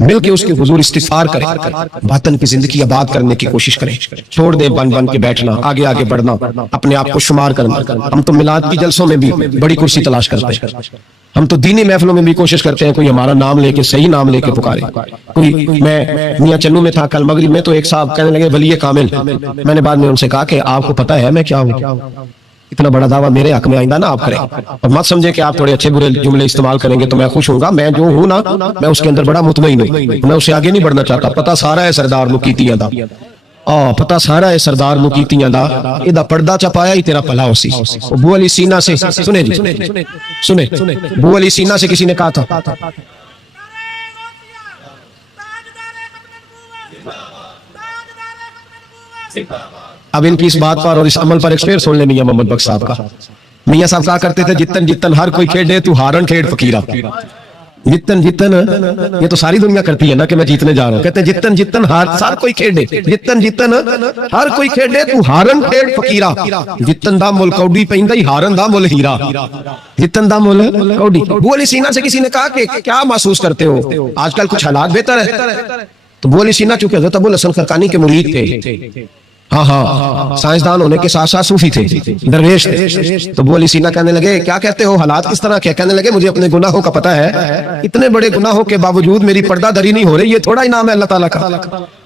مل کے اس کے حضور استغفار کریں، باطن کی زندگی آباد کرنے کی کوشش کریں، چھوڑ دیں بن کے بیٹھنا، آگے آگے بڑھنا، اپنے آپ کو شمار کرنا. ہم تو میلاد کی جلسوں میں بھی بڑی کرسی تلاش کرتے ہیں، ہم تو دینی محفلوں میں بھی کوشش کرتے ہیں کوئی ہمارا نام لے کے صحیح نام لے کے پکارے. کوئی میں میاں چنو میں تھا کل مغرب میں تو ایک صاحب کہنے لگے ولی کامل. میں نے بعد میں ان سے کہا کہ آپ کو پتہ ہے میں کیا ہوں؟ اتنا بڑا دعویٰ میرے حق میں آئندہ نہ آپ کریں اور مت سمجھیں کہ آپ تھوڑے اچھے برے جملے استعمال کریں گے تو میں خوش ہوں گا. میں جو ہوں نا میں اس کے اندر بڑا مطمئن ہوں، میں اسے آگے نہیں بڑھنا چاہتا. پتہ سارا ہے سردار مکیتیاں دا، پتہ سارا ہے سردار مکیتیاں دا، ایدہ پردہ چپایا ہی تیرا پلا ہوسی. بو علی سینہ سے سنے جی سنے، بو علی سینہ سے کسی نے کہا تھا اب ان کی اس بات پر اور اس عمل پر ایک شعر سن لیں میاں محمد بخش صاحب کا. میاں صاحب کہا کرتے تھے جتن جتن ہر کوئی کھیڑے تو ہارن کھیڑ فقیرہ. جتن جتن یہ تو ساری دنیا کرتی ہے نا کہ میں جیتنے جا رہا ہوں. کہتے ہیں جتن جتن ہر کوئی کھیڑے، جتن جتن ہر کوئی کھیڑے تو ہارن کھیڑ فقیرہ. جتن دا مل کوڈی پیندا ہی ہارن دا مل ہیرا. جتن دا مل کوڈی. بو علی سینہ سے کسی نے کہا کہ کیا محسوس کرتے ہو آج کل کچھ حالات بہتر ہے؟ تو بو علی سینہ چونکہ حضرت ابو الحسن خرقانی کے مرید تھے، ہاں سائنسدان ہونے کے ساتھ ساتھ صوفی تھے، درویش تھے. تو بو علی سینہ کہنے لگے کیا کہتے ہو، حالات کس طرح کے؟ کہنے لگے مجھے اپنے گناہوں کا پتہ ہے، اتنے بڑے گناہوں کے باوجود میری پردہ دری نہیں ہو رہی، یہ تھوڑا ہی نام ہے اللہ تعالیٰ کا.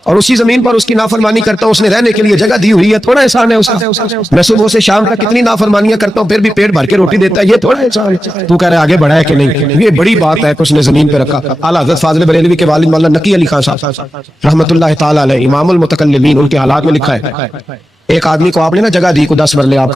اور اسی زمین پر اس کی نافرمانی کرتا ہوں, اس نے رہنے کے لیے جگہ دی ہوئی ہے, تھوڑا احسان ہے اس کا. میں صبح سے شام تک کتنی نافرمانیاں کرتا ہوں پھر بھی پیٹ بھر کے روٹی دیتا ہے, یہ تھوڑا احسان ہے. تو کہہ رہے آگے بڑھا ہے کہ نہیں, یہ بڑی بات ہے کہ اس نے زمین پہ رکھا. اعلیٰ حضرت فاضل بریلوی کے والد مولانا نقی علی خان صاحب رحمۃ اللہ تعالی علیہ, امام المتکلمین, ان کے حالات میں لکھا ہے ایک آدمی کو آپ نے نا جگہ دی کو 10 مرلے آپ